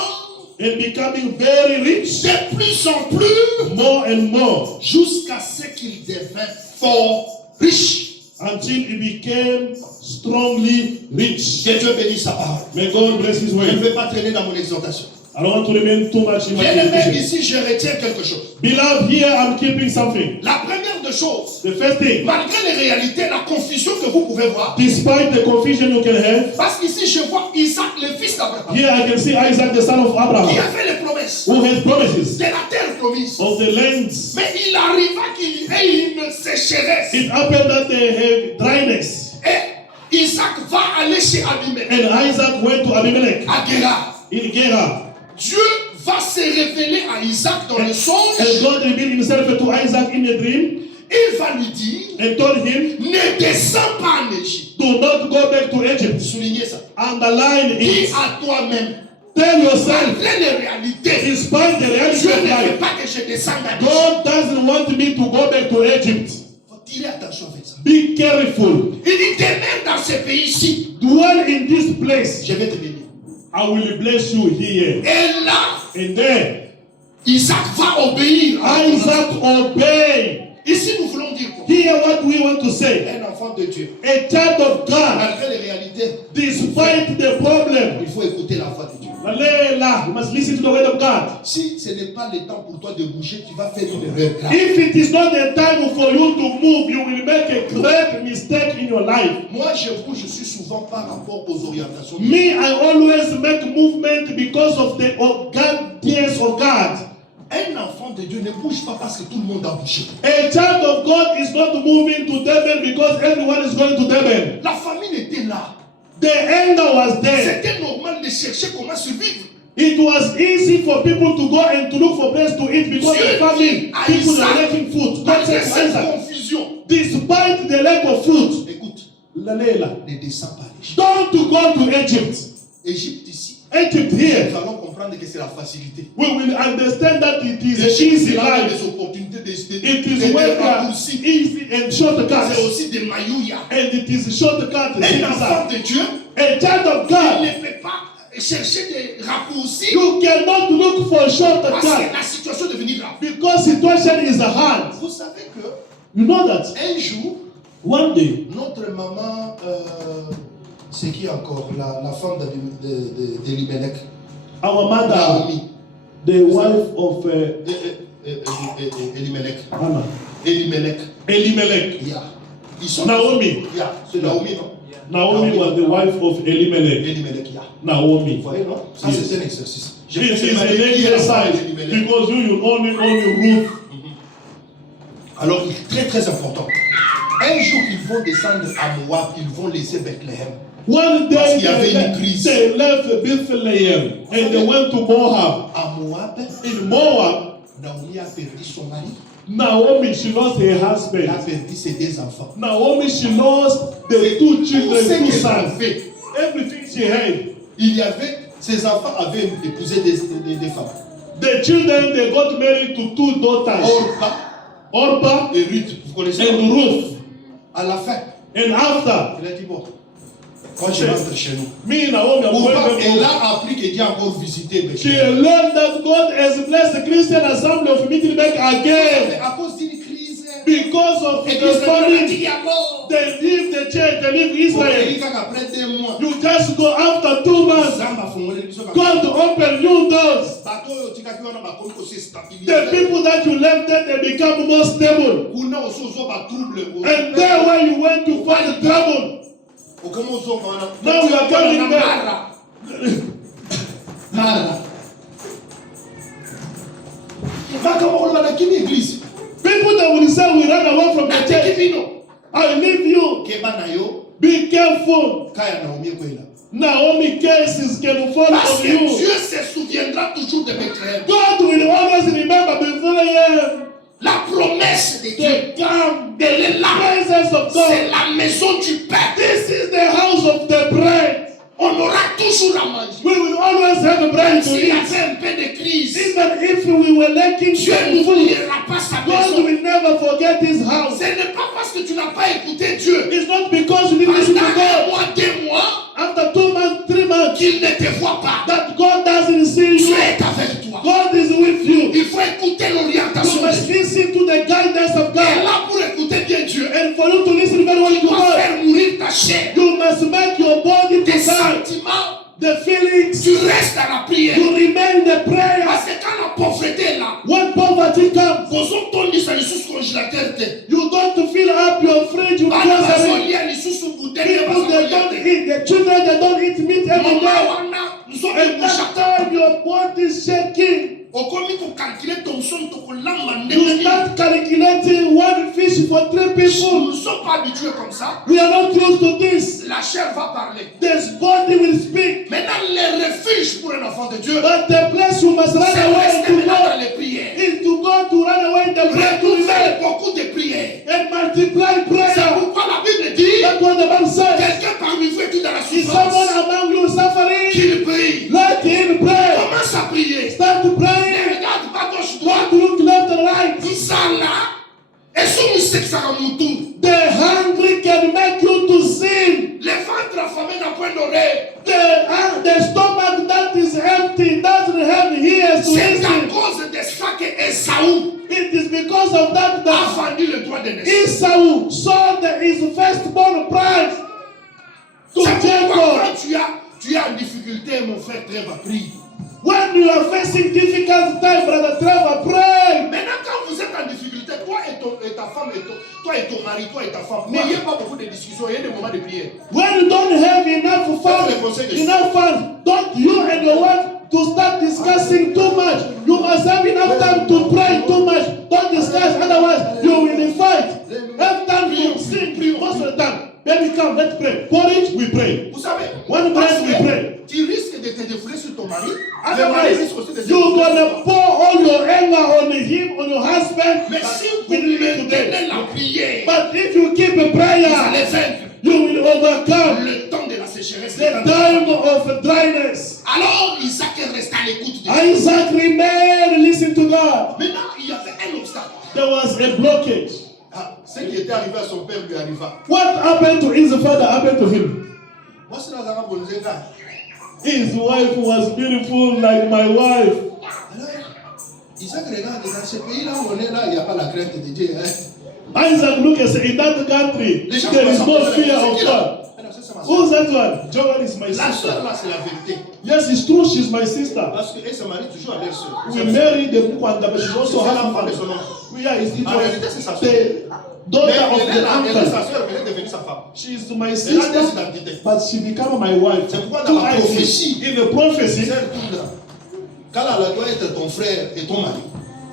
And becoming very rich. De plus en plus. More and more. Jusqu'à ce qu'il devint fort riche. Until he became strongly rich. Que Dieu bénisse sa parole. May God bless his way. Je ne vais pas traîner dans mon exhortation. I don't want to remain too much in my Bien-aimé, ici, je retiens quelque chose. Beloved, here I'm keeping something. La première des choses, The first thing, malgré les réalités, la confusion que vous pouvez voir, despite the confusion you can have, parce qu'ici, je vois Isaac, le fils d'Abraham, here I can see Isaac, the son of qui Abraham, a fait les promesses who has promises de la terre promise. of the lands. Mais il arriva qu'il y ait une sécheresse. It happened that they have dryness. Et Isaac va aller chez Abimelech, And Isaac went to Abimelech à Guérard. in Gerar. Dieu va se révéler à Isaac dans le songe. And God revealed himself to Isaac in a dream Il va lui dire, and told him, ne descends pas en Égypte. do not go back to Egypt. Soulignez ça. Underline Dis it. à toi-même, Tell yourself, malgré les réalités, despite the reality Dieu of ne veut life, pas que je descende en Égypte. God doesn't want me to go back to Egypt. Il faut tirer attention avec ça. Be careful. Il dit, demeure dans ce pays-ci. Dwell in this place. Je vais te bénir. I will bless you here. Et là, And then Isaac va obéir. Isaac obeyed. Ici, nous voulons dire quoi? Hear what we want to say. Un enfant de Dieu. A child of God, Malgré les réalités, despite the problem, il faut écouter la voix de Dieu. you must listen to the word of God. Si ce n'est pas le temps pour toi de bouger, tu vas faire une erreur grave. If it is not the time for you to move, you will make a great mistake in your life. Moi, je bouge, je suis souvent par rapport aux orientations. Me, I always make movement because of the guidance of God. Un enfant de Dieu ne bouge pas parce que tout le monde a bougé. A child of God is not moving to Durban because everyone is going to Durban. La famine était là. The anger was there. C'était normal de chercher comment survivre. It was easy for people to go and to look for place to eat because the famine, people are lacking food. God Malgré said to cette Isaac, confusion, despite the lack of food, écoute, Lalela, ne descends pas à l'Égypte. don't go to Egypt. Égypte ici, Egypt here, nous allons comprendre que c'est la facilité. we will understand that it is Égypte, easy c'est là life. des opportunités, It is where there are raccourcis. easy and C'est shortcuts. aussi des maillouillas. And it is shortcut. Un enfant de Dieu, A child of il God, ne peut pas chercher des raccourcis you cannot look for parce que shortcuts la situation est devenue grave. because situation is hard. Vous savez que You know that un jour, one day, notre maman, c'est qui encore la femme d'Elimelech, our mother, Naomi, the wife of Elimelech, Anna, Elimelech, Elimelech, yeah. Ils sont Naomi. Yeah, c'est Naomi, non? Naomi was the wife of Elimelech. Elimelech, yeah. Naomi. Vous voyez, non? Ça, Yes. c'est un exercice. It is an exercise because you only roof. Alors, il est très très important. Un jour, ils vont descendre à Moab, ils vont laisser Bethléem. One Parce day qu'il y avait une crise. they left Bethlehem and they went to Moab. À Moab, In Moab, Naomi a perdu son mari, Naomi, she lost her elle a husband. perdu ses deux enfants. Naomi, she lost the two Tout children, ce two qu'elle a sons. fait, Everything she had. il y avait, ses enfants avaient épousé des femmes. The children, they got married to 2 daughters. Orpah et Ruth, vous connaissez. and Ruth. À la fin, And after, il a dit bon, moi je rentre chez nous. me, Naomi, I'm going back Elle home. a appris que Dieu a encore visité She Bethléem. learned that God has blessed the Christian assembly of Middleburg again À cause d'une crise, because of et the family. d'abord. They leave the church, they leave Israel. Après 2 mois, You just go after 2 months. God open new doors. The people that you left there, they become more stable. And there where you went to find trouble, now you are coming back. People that will say we run away from the church, I leave you. Be careful. Naomi cases can fall Parce on que you. Dieu se souviendra toujours de Bethléem. God will always remember Bethlehem. La promesse de Dieu, The camp, elle est the là. presence of C'est God. la maison du Père. This is the house of the bread. On aura toujours à manger. We will always have a bread to S'il y eat. avait un peu de crise, Even if we were lacking Dieu food, n'oubliera pas sa God maison. will never forget his house. Ce n'est pas parce que tu n'as pas écouté Dieu. It's not because you didn't listen to Pendant 1 God. mois, 2 mois, After 2 months, 3 months, qu'il ne te voit pas. that God doesn't see Dieu you. est avec toi. God is with you. Il faut écouter l'orientation You de must Dieu. listen to the guidance of Et God. là, pour écouter bien Dieu, And for you to listen very well tu to dois God, faire mourir ta chair. you must make your body to Tes die. sentiments, The feelings, tu restes à la prière. you remain in the prayer. Parce que quand la pauvreté est là, When poverty comes, vos ton lit sur sous congélateur. you don't fill up your fridge with Bana groceries. bazolia ni sous bouteille People, they don't eat. The children, they don't eat meat every Mama day. wana nous And that sommes time your body is shaking. okomi ko calculer ton son to kolamba You ndenge. start calculating one fish for 3 Nous people. ne sommes pas habitués comme ça. We are not used to this. La chair va parler. This body will speak. Maintenant, le refuge pour un enfant de Dieu, But the place you must run c'est away rester to maintenant go dans les prières. is to go to run away in the prayer to Faire remain beaucoup de prières. and multiply C'est prayer. pourquoi la Bible dit, That's what the Bible says. quelqu'un parmi vous est tout dans la Is someone souffrance, among you suffering? qu'il prie. Let him pray. Commence à prier. Start Ne praying. regarde pas gauche droite. Don't look left and right. Nsala, et sous Saramutu. The hungry can make you to sin. Les ventres affamés n'ont point d'oreille. The stomach that is empty doesn't have ears to C'est à listen. cause de ça que Esaü It is because of that a that vendu le droit de naissance. Esau sold his firstborn prize to C'est pourquoi Jacob. quand tu as une difficulté, mon frère Trevor, prie. When you are facing difficult time, brother Trevor, pray. Maintenant, quand vous êtes en difficulté, toi et ta femme, toi et ton mari, toi et ta femme, n'ayez pas beaucoup de discussions, ayez des moments de prière. When you don't have enough funds, don't you and your wife to start discussing too much. You must have enough time to pray too much. Don't discuss, otherwise you will fight. Have time to sing most of the time. Baby, come, let's pray. Porridge, we pray. Vous savez, One bread, we pray. tu risques de te défouler sur ton mari. Le mari Otherwise, risque aussi de se you're défouler sur gonna toi. pour all your anger on him, on your husband. Mais si vous We need it maintenez today. la prière, But if you keep a vous prayer, allez vaincre you will overcome le temps de la sécheresse. the time of dryness. Alors Isaac reste à l'écoute de Dieu. Isaac remained, listen to God. Maintenant, il y avait un obstacle. There was a blockage. Ah, ce qui était arrivé à son père lui arriva. What happened to his father happened to him. Moi, c'est dans un bonzéga. His wife was beautiful like my wife. Alors, Isaac regarde, dans ce pays-là où on est là, il n'y a pas la crainte de Dieu. Hein? Isaac looked and said, in that country, Les gens there is commencent à no poser la fear question, of c'est qui, là? God. Ah non, ça, c'est ma Who's soeur. that one? Joel is my La sister. soeur, là, c'est la vérité. Yes, it's true, she's my sister. Parce qu'elle se marie toujours avec soeur. We married the Mukwanda, but she's also C'est half l'enfant de family. son oncle. Yeah, it En réalité, c'est was sa soeur. the Mais daughter of elle est the là, elle est uncle. sa soeur, elle est devenue sa femme. She's my Elle a des sister, identités. but she became my wife. C'est pourquoi Two dans la identities. prophétie, In the prophecy, c'est Tundra. Kala doit être ton frère et ton mari.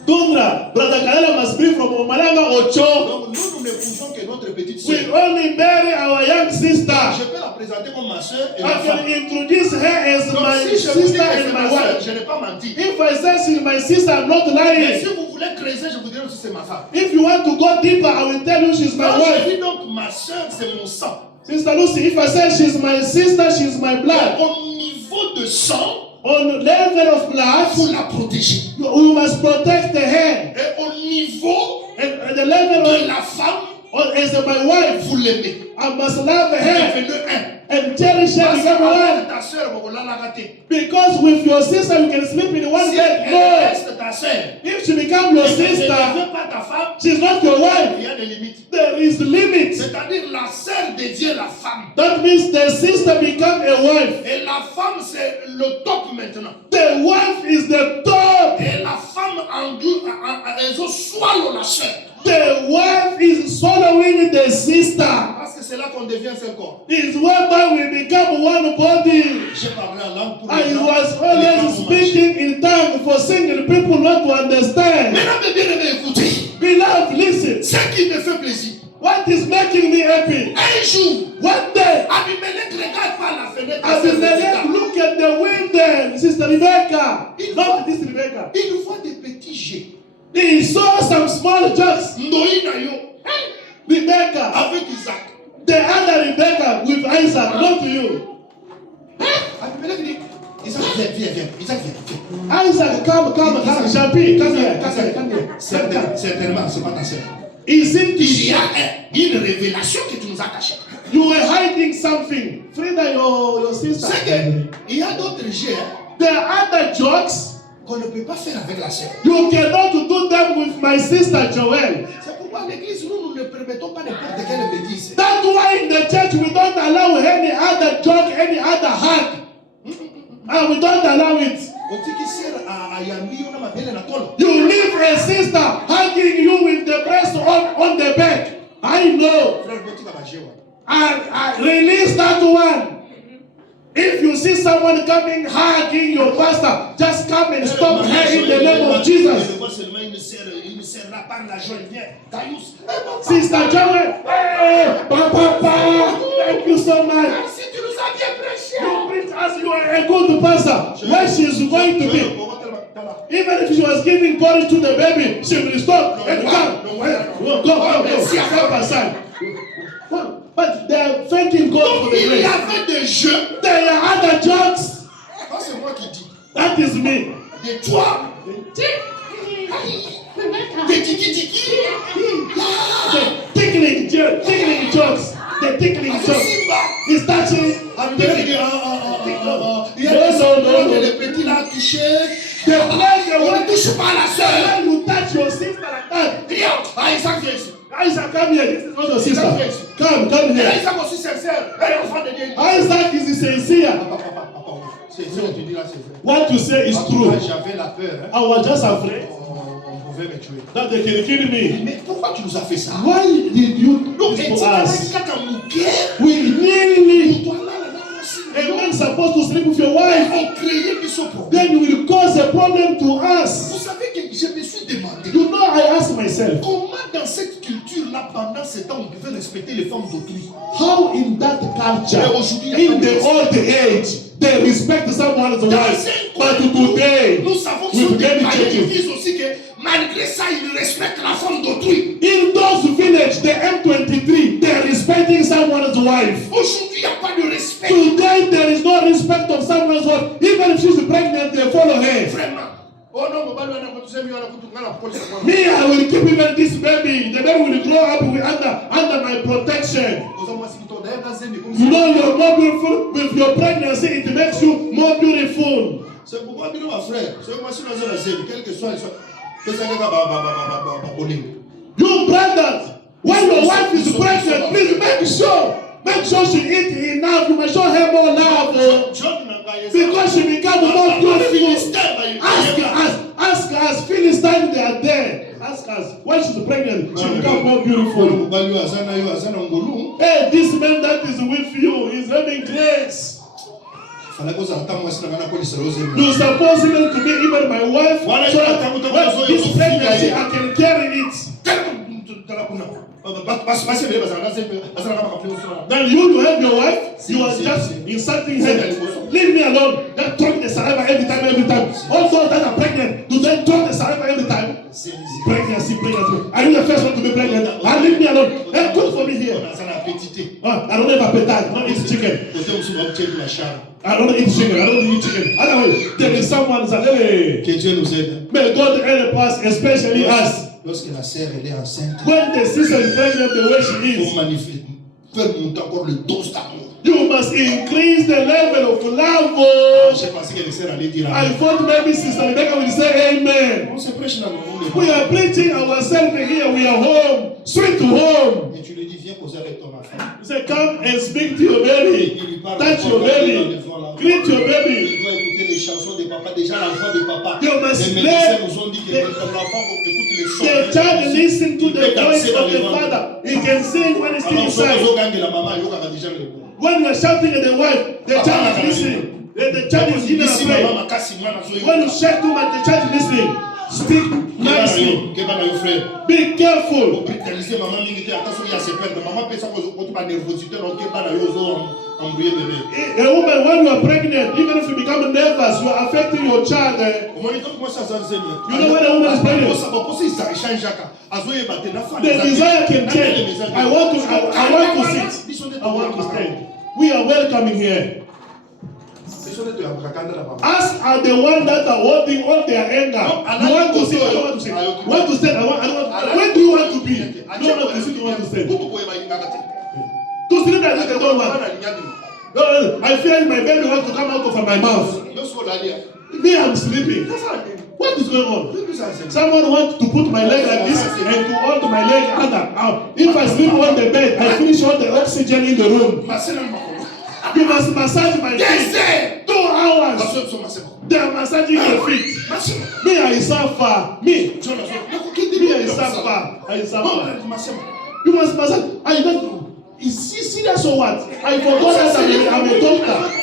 Tundra, Brother Kalela must be from Omalanga Ocho. Donc nous n'épousons que notre petite We soeur. only marry our young sister. Je peux la présenter comme ma soeur et ma I femme. can introduce her as Donc my si je vous dis sister que c'est and ma my soeur, wife. je n'ai pas menti. If I say she's my sister, I'm not Mais lying. si vous voulez creuser, je vous dirai aussi c'est ma femme. If you want to go deeper, I will tell you she's my Quand je wife. dis donc ma soeur, c'est mon sang. Sister Lucy, if I say she's my sister, she's my blood. Au niveau niveau de sang, On the level of il blood, faut la protéger. you must protect the hand. Et au niveau And the level de of la femme, as my wife, vous l'aimez. I must love the hand Devenez un. and cherish her Parce become qu'avec one. ta soeur, vous la rater. Because with your sister you can sleep in one Si bed. elle No. reste ta soeur, If she become your et que tu ne sister, veux pas ta femme, she's not your wife. il y a des limites. There is limit. C'est-à-dire la sœur devient la femme. That means the sister become a wife. Et la femme, c'est le top maintenant. The wife is the top. Et la femme elle swallow la sœur. The wife is swallowing the sister. Parce que c'est là qu'on devient un corps. Is whereby we become one body. J'ai parlé en langue pour I les gens. was Les always gens vont speaking in tongues for single people not to understand. Maintenant, mes bien-aimés, écoutez. Beloved, listen. Ce qui me fait plaisir. What is making me happy? Un jour, One day, Abimelech regarde par la fenêtre. Abimelech look at the window, Sister Rebecca. Not this Rebecca. Il voit des petits jets. He saw some small jars. Ndoï na yo. Rebecca, Avec Isaac. the other Rebecca with Isaac, not to you. Abimelech dit, Isaac, viens. Isaac, viens. Isaac, come, Champi, come here. Certainement, c'est pas ta sœur. Is it Il y a une révélation que tu nous as cachée. you were hiding something? Frida, your sister. C'est qu'il y a d'autres jets There are other jokes. qu'on ne peut pas faire avec la sœur. You cannot do them with my sister Joel. C'est pourquoi à l'église, nous ne permettons pas n'importe quelle bêtise. That's why in the church we don't allow any other joke, any other hug. And we don't allow it. You leave a sister hugging you with the breast on the back. I know. I release that one. If you see someone coming hugging your pastor, just come and stop her in the name of Jesus. Sister Joel, hey, Papa, thank you so much. You preach as you are a good pastor. Where she is going to be. Even if she was giving porridge to the baby, she will stop and come. Go. Step aside. But they are thanking God for the grace. Il y avait des jeux. There are other jokes. C'est moi qui dis. That is me. De toi. De tiki. The tickling jokes. The tickling jokes. Is touching. No. Les petits là touchés. The place the On one ne touche pas la sœur. when you touch your sister like that. Isaac vient ici. Isaac, come here. This is not your sister. Come here. Isaac aussi sincère. Un enfant de Dieu. Isaac is sincere. C'est ce que tu dis là, c'est vrai. What you say is true. J'avais la peur. I was just afraid On pouvait me tuer. that they can kill me. Mais pourquoi tu nous as fait ça? Why did you do Donc, this for us? on We nearly doit là, là, a man supposed to sleep with your wife. créé ce problème. Then you will cause a problem to us. Vous savez que je me suis demandé You know, I ask myself, comment dans cette culture-là, pendant ce temps, on devait respecter les femmes d'autrui. how in that culture, in the old age, they respect someone's wife. But today, Nous savons que with sur many des churches, disent aussi que malgré ça, ils respectent la femme d'autrui. in those villages, the M23, they're respecting someone's wife. Aujourd'hui, il n'y a pas de respect. Today, there is no respect of someone's wife. Even if she's pregnant, they follow her. Vraiment. Oh non, mon ballon, on a coutume, on a coutume, on a police. Me, I will keep even this baby. The baby will grow up under my protection. You know, you're more beautiful with your pregnancy. It makes you more beautiful. C'est pourquoi, mon frère, c'est moi si nous avons quel que soit You brothers, when your wife is pregnant, please make sure she eats enough. You must show her more love. Because she becomes more beautiful. Ask us, Philistines, they are there. Ask us, when she's pregnant, she becomes more beautiful. Hey, this man that is with you is having grace. You suppose even to be even my wife, so that when this pregnancy, I can carry it. Then you have your wife, you are just insulting her. Leave me alone. Don't talk the saliva every time. Also that are pregnant, do they talk the saliva every time? Pregnancy. Are you the first one to be pregnant? Leave me alone. Hey, cook for me here. I don't have appetite. Not eat chicken. I don't eat chicken. I don't eat chicken. Anyway, there is someone who's like, Que Dieu nous aide. may God help us, especially us. Lorsque la sœur elle est enceinte, When the sister is pregnant the way she il is, faut manifester, faire monter encore le dose d'amour. you must increase the level of love. J'ai pensé que les sœurs allaient dire I amen. thought maybe Sister Rebecca will say amen. On se prêche dans le monde. We are preaching ourselves here. We are home, sweet to home. Et tu lui dis, viens poser avec ton enfant. You say, come and speak to your baby. Il lui parle Touch encore your dans baby. le fond, là. Greet your baby. Il doit écouter les chansons des papas. Déjà, l'enfant des papas. You must Les médecins let nous ont dit que l'enfant écoute les sons. the child listen to the voice of the father. He can sing when he's still Alors, inside. si on gagne la maman, il y aura déjà le bon. When you are shouting at the wife, the child is listening. The child is giving a Ici, prayer. maman, makasi, mwana, so, When you shout too much, the child is listening. Speak nicely. Keba na yo frère. Be careful. Brutaliser maman mingi te attention il y a ses pères. Maman peut ça cause contre ma nervosité donc keba na yo zo embrouiller bébé. A woman, when you are pregnant, even if you become nervous, you are affecting your child. Au moins comment ça ça se You know when a woman is pregnant, ça va poser ça change jaka. Azoye bate na fa. the desire can change. I want to sit. I want to stand. We are welcoming here. Us are the ones that are holding all their anger. You want to sit, I don't want to sit. You want to stand, I don't want to. Where do you want to be? You want to sit, you want to stand. To sit there, I don't want. No, I feel like my baby wants to come out of my mouth. Me, I'm sleeping. What is going on? Someone wants to put my leg like this and to hold my leg under. If I sleep on the bed, I finish all the oxygen in the room. You must massage my feet. 2 hours. They are massaging your feet. Me, I suffer. Me, I suffer. I suffer. You must massage. I don't. Is she serious or what? I forgot that I'm a doctor.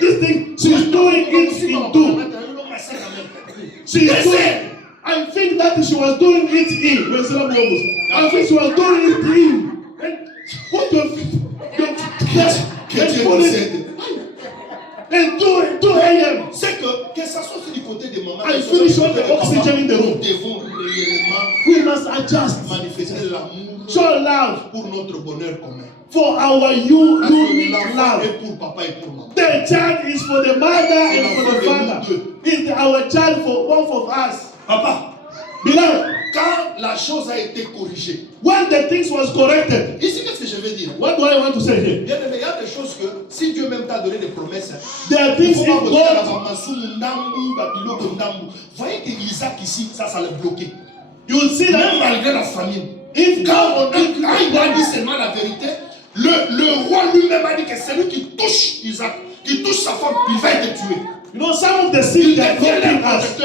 This thing, she's doing it in two. She is doing. I think that she was doing it in. I think she was doing it in. What the? And 2 a.m. C'est que ça soit sur du côté des mamans. I finish all the oxygen in the room. Nous devons réellement We must adjust. manifester l'amour Show love pour notre bonheur commun. for our unique L'enfant love. est pour papa et pour maman. The child is for the mother and for the father. It's our child for both of us. Papa, Beloved, quand la chose a été corrigée, when the things was corrected, ici qu'est-ce que je veux dire? what do I want to say here? Bien aimé, il y a des choses que si Dieu même t'a donné des promesses, There are il things faut in pas voter à la God. maman sous Ndambu, Babylone, Ndambu. Voyez que Isaac ici, ça l'a bloqué. You will see Même that malgré la famine. if Quand God, il a dit seulement la vérité, le roi lui-même a dit que celui qui touche Isaac, qui touche sa femme, il va être tué. you know, some of the sins that are blocking us.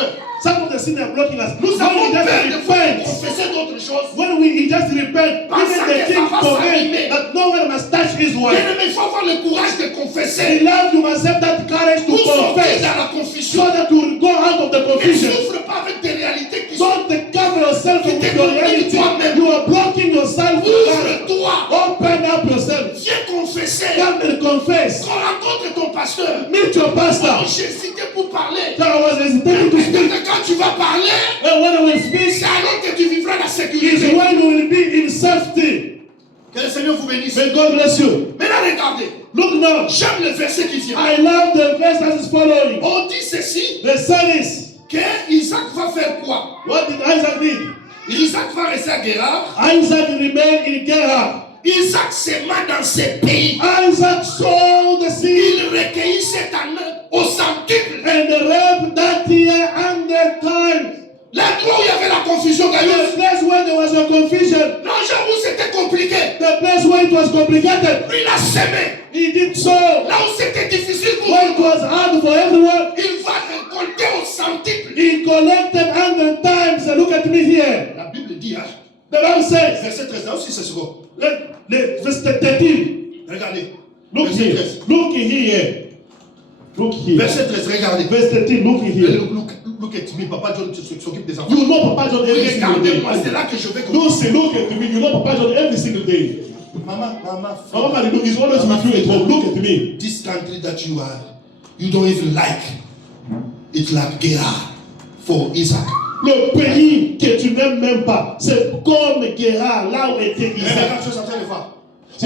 Some of the sins that are blocking us. Nous When avons we peur just de repent, confesser d'autres choses. when we just repent, even the king command that no one must touch his wife. Bien aimé, il faut avoir le courage de confesser. Beloved, you must have that courage to Pour sortir confess dans la confusion. so that you will go out of the Ne confusion. souffre pas avec des réalités qui sont. Don't cover yourself with your reality. You are blocking yourself. Ouvre-toi. Open up yourself. Viens confesser. Come and confess. Rencontre ton pasteur. Meet your pastor. J'ai hésité pour parler. So I was hesitating to speak. Parce que quand tu vas parler, And when I will speak, c'est alors que tu vivras la is sécurité. when you will be in safety. Que le Seigneur vous bénisse. May God bless you. Maintenant, regardez. Look now. J'aime le verset qui vient. I love the verse that is following. On dit ceci, The son is. que Isaac va faire quoi? What did Isaac do? Isaac va rester à Guérard. Isaac remained in Gerar. Isaac sema dans ses pays. Isaac sowed the seed Il recueillit cette année au centuple. and reaped that year 100 times. L'endroit où il y avait la confusion, The d'ailleurs. place where there was a confusion, L'endroit où c'était compliqué. the place where it was complicated, Lui, il a semé. he did so. Là où c'était difficile pour Where it lui, was hard for everyone, il va récolter au centuple. he collected 100 times. Look at me here. La Bible dit, hein, The Bible says, verset 13, là aussi c'est second. verse 13. Regardez. Look Verset here. 13. Look here. Look here. Verset 13, regardez. Verse 13. Look here. Look at me, Papa John s'occupe des enfants. You know Papa John every single day. Regardez-moi, c'est là que je vais. No, say, look at me. You know Papa John every single day. Maman, Mama Malibu is always with you at home. Look at me. This country that you are, you don't even like. It's like Gerar for Isaac. Le pays que tu n'aimes même pas, c'est comme Gerar, là où était Mais Isaac. regarde ce que je suis en train de voir.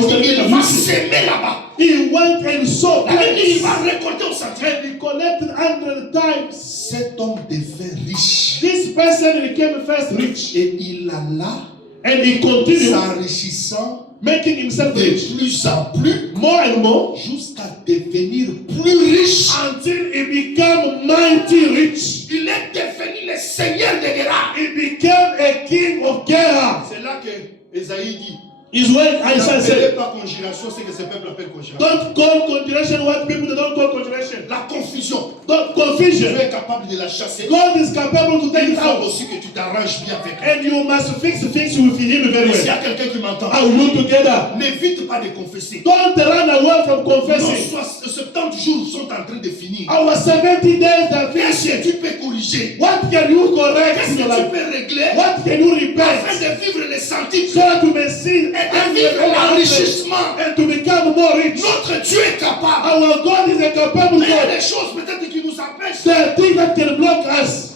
Sister Il Rebecca, va listen. s'aimer là-bas. He went and saw La Bible dit, il place. va récolter au centuple. And he collected 100 times. Cet homme devint riche. This person became first rich. Et il alla And he continued s'enrichissant making himself de rich. plus en plus More and more. jusqu'à devenir plus riche. Until he became mighty rich. Il est devenu le seigneur de Guérard. He became a king of Gera. C'est là que Esaïe dit, Is when Isaiah n'appelez said, pas conjuration ce que ce peuple appelle conjuration. don't call conjuration what people don't call conjuration. La confusion, Don't tu confusion. es capable de la chasser. God is capable to take Il it faut out. aussi que tu t'arranges bien avec lui. And you must fix things with him very S'il y well. a quelqu'un qui m'entend, Are you together? n'évite pas de confesser. Don't run away from Nos confessing. 70 jours sont en train de finir. Our 70 days are Qu'est-ce finished. que tu peux corriger? What can you correct Qu'est-ce in que your tu life? peux régler What can you afin repent? de vivre les centiples So that you may see et de vivre l'enrichissement? and to become more rich. Notre Dieu est capable. Our God is a capable Mais il y a God. des choses peut-être qui nous empêchent. There are things that can block us.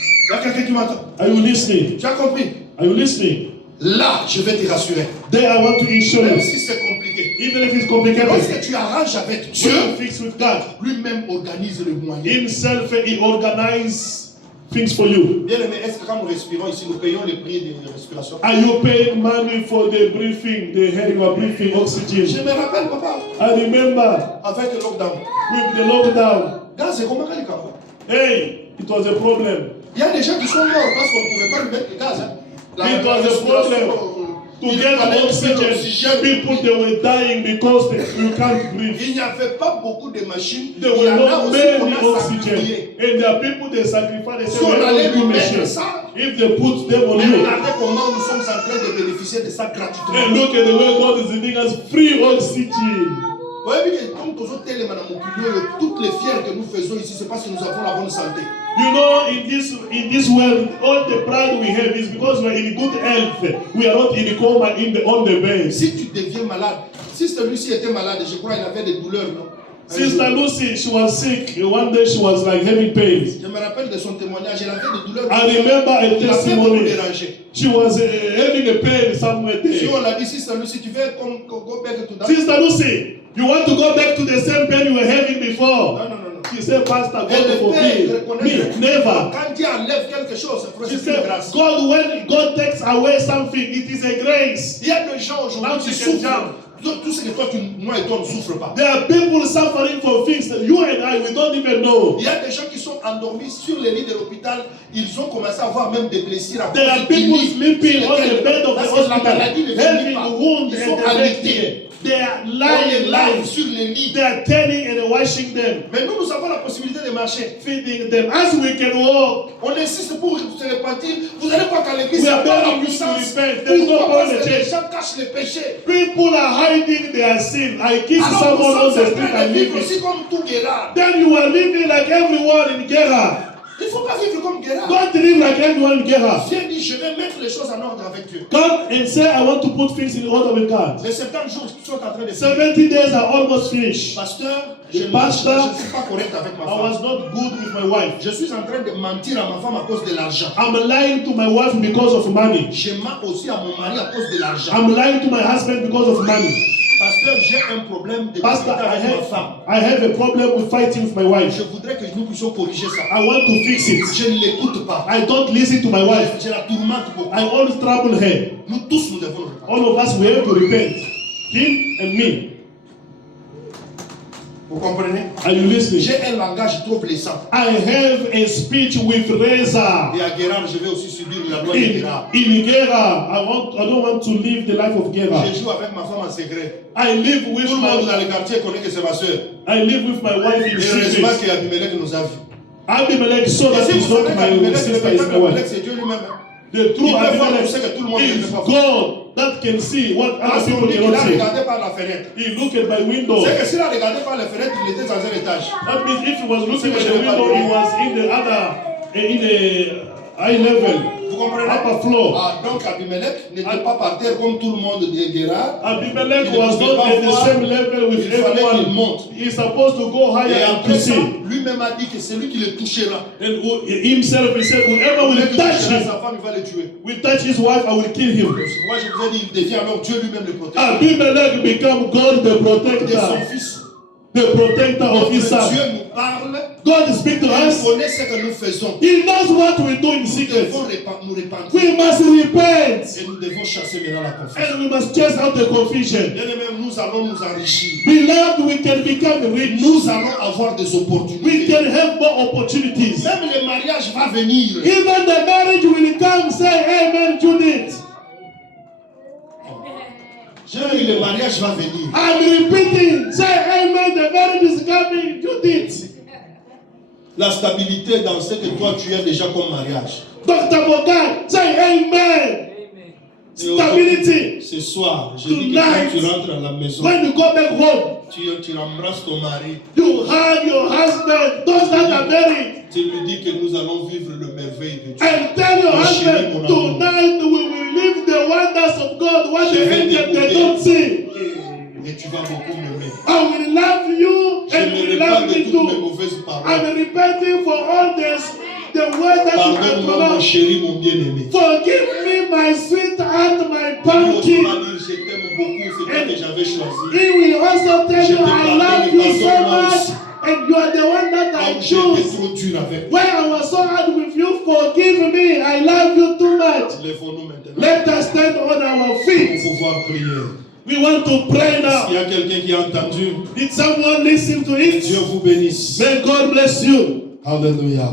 Il y a quelqu'un qui m'entend. Are you listening? Tu as compris? Are you listening? Là, je vais te rassurer. There I want to assure Même you. si c'est compliqué. Even if it's complicated, Lorsque tu arranges avec Dieu, when you fix with God, lui-même organise le moyen. Himself, He organizes things for you. Bien aimé, est-ce que quand nous respirons ici, nous payons les prix de respiration? Are you paying money for the breathing, the air you are breathing, Je oxygen? me rappelle, papa, I remember avec le lockdown. with the lockdown, Gars, c'est comment quand il campe? hey, it was a problem. Il y a des gens qui sont morts parce qu'on ne pouvait pas lui mettre le gaz. Hein. It was a problem. To il get fallait oxygen, people they were dying because you can't breathe. Il n'y avait pas beaucoup de machines. There Il y were en a not aussi many qu'on a oxygen. sacrifié. And there are people they sacrifice, they Si say, on we allait don't lui do mettre machine. ça, If they put them on mais you, regardez comment nous sommes en train de bénéficier de ça and gratuitement. look at the way God is giving us free oxygen. Vous voyez que comme tous autres télé, madame Mokulio, toutes les fières que nous faisons ici, c'est parce que nous avons la bonne santé. You know, in this world, all the pride we have is because we are in good health. We are not in coma on the bed. Si tu deviens malade, si celui-ci était malade, je crois qu'il avait des douleurs, non? Sister Lucy, she was sick. One day she was like having pains. Je me rappelle de son témoignage, elle avait des douleurs. I remember a Il a fait beaucoup testimony. déranger. She was having a pain somewhere Si there. on l'a dit, si celui-ci, tu veux comme go back to that? Sister Lucy, you want to go back to the same pain you were having before? Non, non, non. She said, Pastor, Elle God ne peut forbid. reconnaître. Me, never. Quand Dieu enlève quelque chose, c'est She une said, grâce. God, when God takes away something, it is a grace. Il y a des gens aujourd'hui Now qui she can souffrent. jump. Tout ce que toi, moi et toi, ne souffrent pas. There are people suffering for things that you and I, we don't even know. Il y a des gens qui sont endormis sur les lits de l'hôpital. Ils ont commencé à avoir même des blessures. À There are cause du people lit sleeping sur on lequel- the bed of the parce que la hospital, maladie ne finit having pas. wounds Ils and sont the alittés. They are On les lying lave lives. sur les lits. They are turning and washing them, Mais nous avons la possibilité de marcher. feeding them. As we can walk, On insiste pour se repentir. Vous allez voir qu'à l'église, we il n'y a are pas la begging you to puissance. repent. There is no Pourquoi? power in Parce the que les church. gens cachent les péchés. People are hiding their sin. I kiss Alors someone on nous the sommes en street train and de vivre leave aussi it. comme tout Guérard. Then you are living like everyone in Gera. Il ne faut pas vivre comme Guérard. Don't live like everyone in Gera. Viens dire, je vais mettre les choses en ordre avec Dieu. Come and say, I want to put things in order with God. Les 70 jours sont en train de finir. 70 days are almost finished. Pasteur, je ne Pasteur, suis pas correct avec ma I was femme. not good with my wife. Je suis en train de mentir à ma femme à cause de l'argent. I'm lying to my wife because of money. Je mens aussi à mon mari à cause de l'argent. I'm lying to my husband because of money. Pasteur, j'ai un problème de Pastor, discuter avec ma femme. I have a problem with fighting with my wife. Je voudrais que nous puissions corriger ça. I want to fix it. Je ne l'écoute pas. I don't listen to my wife. Je la tourmente beaucoup. I always trouble her. Nous tous, nous devons le faire. All of us, we have to repent. Him and me. Vous comprenez? Are you listening? J'ai un langage trop blessant. I have a speech with razor. Et à Guérard, je vais aussi subir la loi de Guérard. In Gera, I don't want to live the life of Gera. Je joue avec ma femme en secret. I live with Tout le monde dans my le quartier connaît que c'est ma soeur. I live with my wife in Et heureusement secret. qu'Abimelech nous a vus. Abimelech saw Et that si he's vous savez not my qu'Abimelech, le sister, is my véritable Abimelech, wife. c'est Dieu lui-même. The true Il peut voir tout ce Abimelech que tout le monde ne is peut pas voir. God that can see what Parce other qu'on people dit qu'il cannot a see. regardé par la fenêtre. He looked at my window. C'est que s'il a regardé par la fenêtre, il était dans un étage. That means if he was looking at the window, he was in the other, in the high level. Vous comprenez? upper floor. Ah, donc Abimelech n'était pas par terre comme tout le monde de Guérard. Abimelech was not at the same level with Il fallait qu'il everyone. monte. He's supposed to go Et higher and après to ça, see. lui-même a dit que c'est lui qui le touchera. And himself, he said, whoever Celui will qui touch touchera him, sa femme, il va le tuer. will touch his wife, I will kill him. Moi, je vous ai dit, il devient alors Dieu lui-même le protecteur. Abimelech become God the De son protector. fils. The protector of his son. Dieu nous parle. God speaks to Il us. connaît ce que nous faisons. He knows what we do in Nous secret. devons nous repentir. We must repent. Et nous devons chasser maintenant la confusion. And we must chase out the confusion. Bien-aimés, nous allons nous enrichir. Beloved, we can become rich. Nous allons avoir des We opportunités. can have more opportunities. Même le mariage va venir. Even the marriage will come. Say amen, Judith. J'ai dit, le mariage va venir. I'm repeating. Say amen. The marriage is coming, Judith. La stabilité dans ce que toi tu as déjà comme mariage. Dr. Bogan, say amen. Et Stability. ce soir, je dis que Tonight. quand tu rentres à la maison, When you go back home, tu embrasses ton mari. you hug your husband. Those that are married. Tu lui dis que nous allons vivre le merveille de Dieu. And tell your Mon chéri, husband, mon amour. tonight we will live the wonders of God, what Je the vais angels they t'écouter. don't see. Et tu vas beaucoup m'aimer. I will love you Je and me will répands love de me toutes mes too. mauvaises paroles. I'm repenting for all this, the word that you have Pardonne-moi, mon pronounced. chéri, mon bien-aimé. Forgive me, my sweetheart, my Lui aussi m'a pumpkin. dit, je t'aime beaucoup, c'est toi que j'avais choisi. He will also tell Je you, te I pardonne, love you so pardonne-moi much, aussi. and you are the one that I Comme j'ai choose. été trop dur avec. When I was so hard with you, forgive me. I love you too much. Lèvons-nous maintenant Let us stand on our pour feet. pouvoir prier. We want to pray S'il now. y a quelqu'un qui a entendu, Did someone listen to que it? Dieu vous bénisse. May God bless you. Alléluia.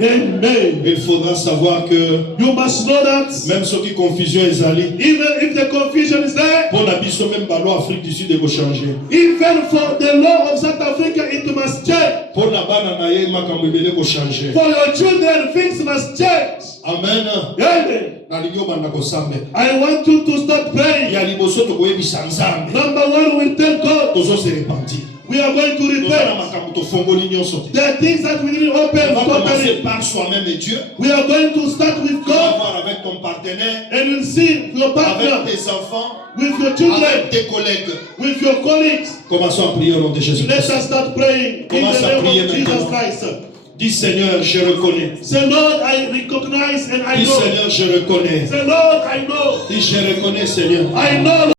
Amen. Il faudra savoir que You must know that même ceux qui confusion est allée, even if the confusion is there, pour la mission même ballon Afrique du Sud est changer. even for the law of South Africa, it must change. Pour la bana na ye makambebele ko changer. For your children, things must change. Amen. Amen. Na ligyo banda ko sambe. I want you to start praying. Ya liboso to koyebisa Nzambe. Number one, we tell God Tozo se repentir. we are going to Tozala repent. makambo to fongoli nyonso te. There are things that we didn't On open va commencer properly. par soi-même et Dieu. We are going to start with Tu vas God voir avec ton partenaire, and you'll see your partner, avec tes enfants, with your children, avec tes collègues. with your colleagues. Commençons à prier au nom de Let Jésus-Christ. us start praying in Commence the à name prier of Jesus maintenant. Christ. Dis Seigneur, je reconnais. Say, Lord, I recognize and I Dis know. Seigneur, je reconnais. Say, Lord, I know. Dis je reconnais Seigneur. I know.